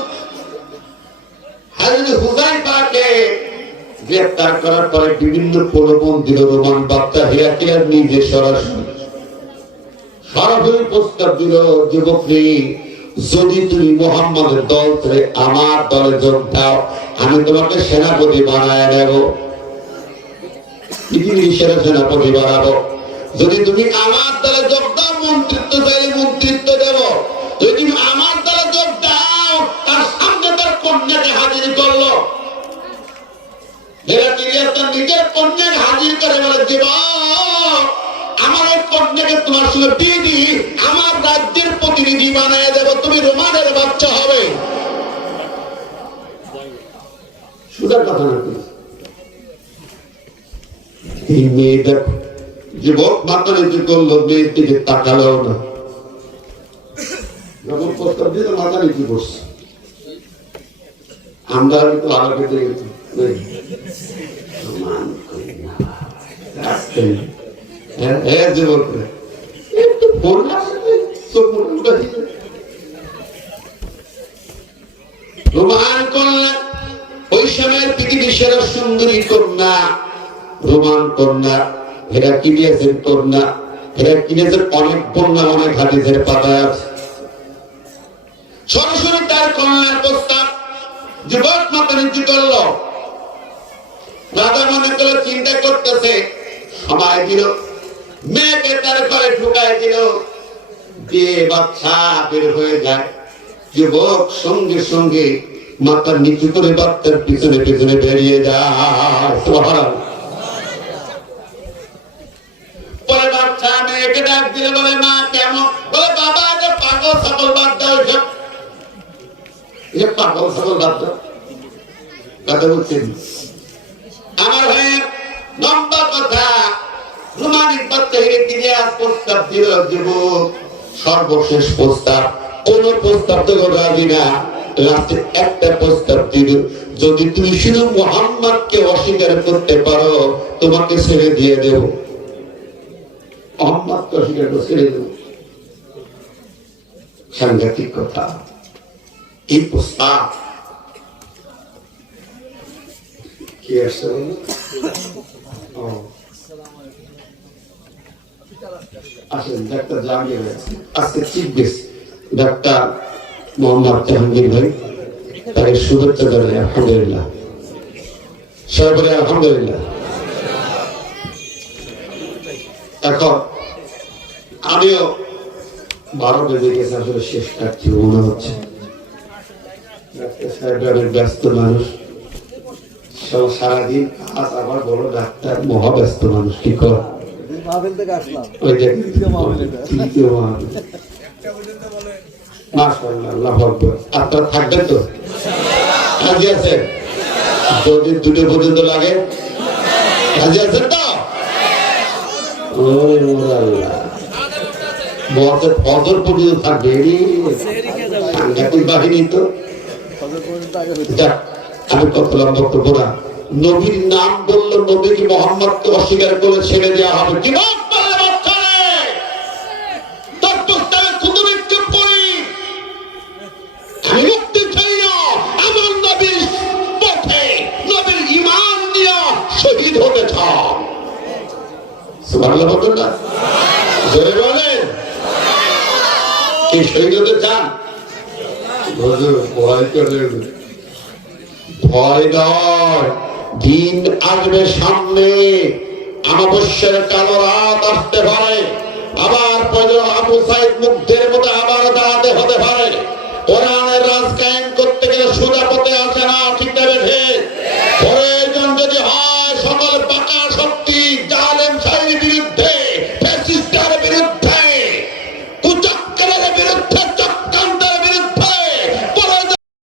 হযরত হুযায়ফাকে গ্রেপ্তার করার পরে বিভিন্ন প্রলোভন দিল রোমান বাদশা হেরাক্লিয়াস নিজে সরাসরি প্রস্তাব দিল, যুবক নেই, যদি তুমি মুহাম্মাদের দল ছেড়ে আমার দলে যোগ দাও, আমি তোমাকে সেনাপতি বানায় নেব, পৃথিবীর সেরা সেনাপতি বানাবো। যদি তুমি আমার দলে যোগ দাও, মন্ত্রিত্ব চাইলে মন্ত্রিত্ব দেব। যদি তুমি আমার দলে যোগ দাও, তার সামনে তার কন্যাকে হাজির করলো। হেরাক্লিয়াস তার নিজের কন্যাকে হাজির করে বলে, যুবক, আমার ওই কন্যাকে তোমার সঙ্গে বিয়ে দিই, আমার রাজ্যের প্রতিনিধি বানিয়ে দেব, তুমি রোমানের বাচ্চা হবে। সুদার কথা না, এই মেয়ে দেখো, যুবক মাথা নিচু করলো, মেয়ের দিকে তাকালেও না। যখন প্রস্তাব দিয়ে মাথা নিচু করছে, আমরা তো আলাদা দেখেছি, রোমান কন্যা, ওই সময়ের পৃথিবীর সেরা সুন্দরী কন্যা, রোমান কন্যা, হেরাক্লিয়াসের কন্যা। হেরাক্লিয়াসের অনেক কন্যা অনেক হাদিসের পাতায় আছে। সরাসরি তার কন্যার প্রস্তাব যুবক মাতানিজি করলো। রাজা মনে করে চিন্তা করতেছে, সময় দিল, মেয়েকে তার ঘরে ঢুকাই দিল, দিয়ে বাচ্চা বের হয়ে যায়। যুবক সঙ্গে সঙ্গে মাথা নিচু করে বাচ্চার পিছনে পিছনে বেরিয়ে যায়। পরে বাচ্চা মেয়েকে ডাক দিলে বলে, মা কেমন? বলে, বাবা যে পাগল ছাগল বাদ দাও, পাগল ছাগল বাদ দাও। কথা বলছেন আমার ভাইয়ের লম্বা কথা। রোমানিক বাচ্চা হিরে তিনি আজ প্রস্তাব দিল যুবক, সর্বশেষ প্রস্তাব। কোন প্রস্তাব তো রাজি না, লাস্টে একটা প্রস্তাব দিল, যদি তুমি শুধু মুহাম্মদকে অস্বীকার করতে পারো তোমাকে ছেড়ে দিয়ে দেব। মোহাম্মদকে অস্বীকার করে ছেড়ে দেব। সাংঘাতিক কথা এই প্রস্তাব। কি আসছে আসেন ডাক্তার জাহাঙ্গীর ভাই, আজকে chief guest doctor Mohammad Jahangir ভাই, তাকে শুভেচ্ছা জানাই। আলহামদুলিল্লাহ, সবাই বলে আলহামদুলিল্লাহ। এখন আমিও 12 বেজে গেছে, আসলে শেষ কাটছি মনে হচ্ছে। ডাক্তার সাহেব অনেক ব্যস্ত মানুষ, সারাদিন কাজ, আবার বড় ডাক্তার, মহা ব্যস্ত মানুষ। কি কর আপনারা থাকবেন তো? রাজি আছেন? যদি 2টা পর্যন্ত লাগে রাজি আছেন তো? ফজর পর্যন্ত থাকবে, সাংঘাতিক বাহিনী তো। আমি কত বক্তব্য না, নবীর নাম বললো, নবীকে মোহাম্মদকে অস্বীকার করে ছেড়ে দেওয়া হবে। কি আমি মুক্তি চাই না, আমার নবীর পথে নবীর ঈমান নিয়ে শহীদ হতে চাও। সুবহানাল্লাহ বলবেন না? জোরে বলেন। কি শহীদ হতে চান? ভয় করেন? ভয় নয়, দিন আসবে সামনে, অমাবস্যার কালো রাত আসতে পারে, আবার আবু সাইদ মুগ্ধের মতো আবার দাঁড়াতে হতে পারে। কোরআনের রাজ কায়েম করতে গেলে সোজা পথে আসে না।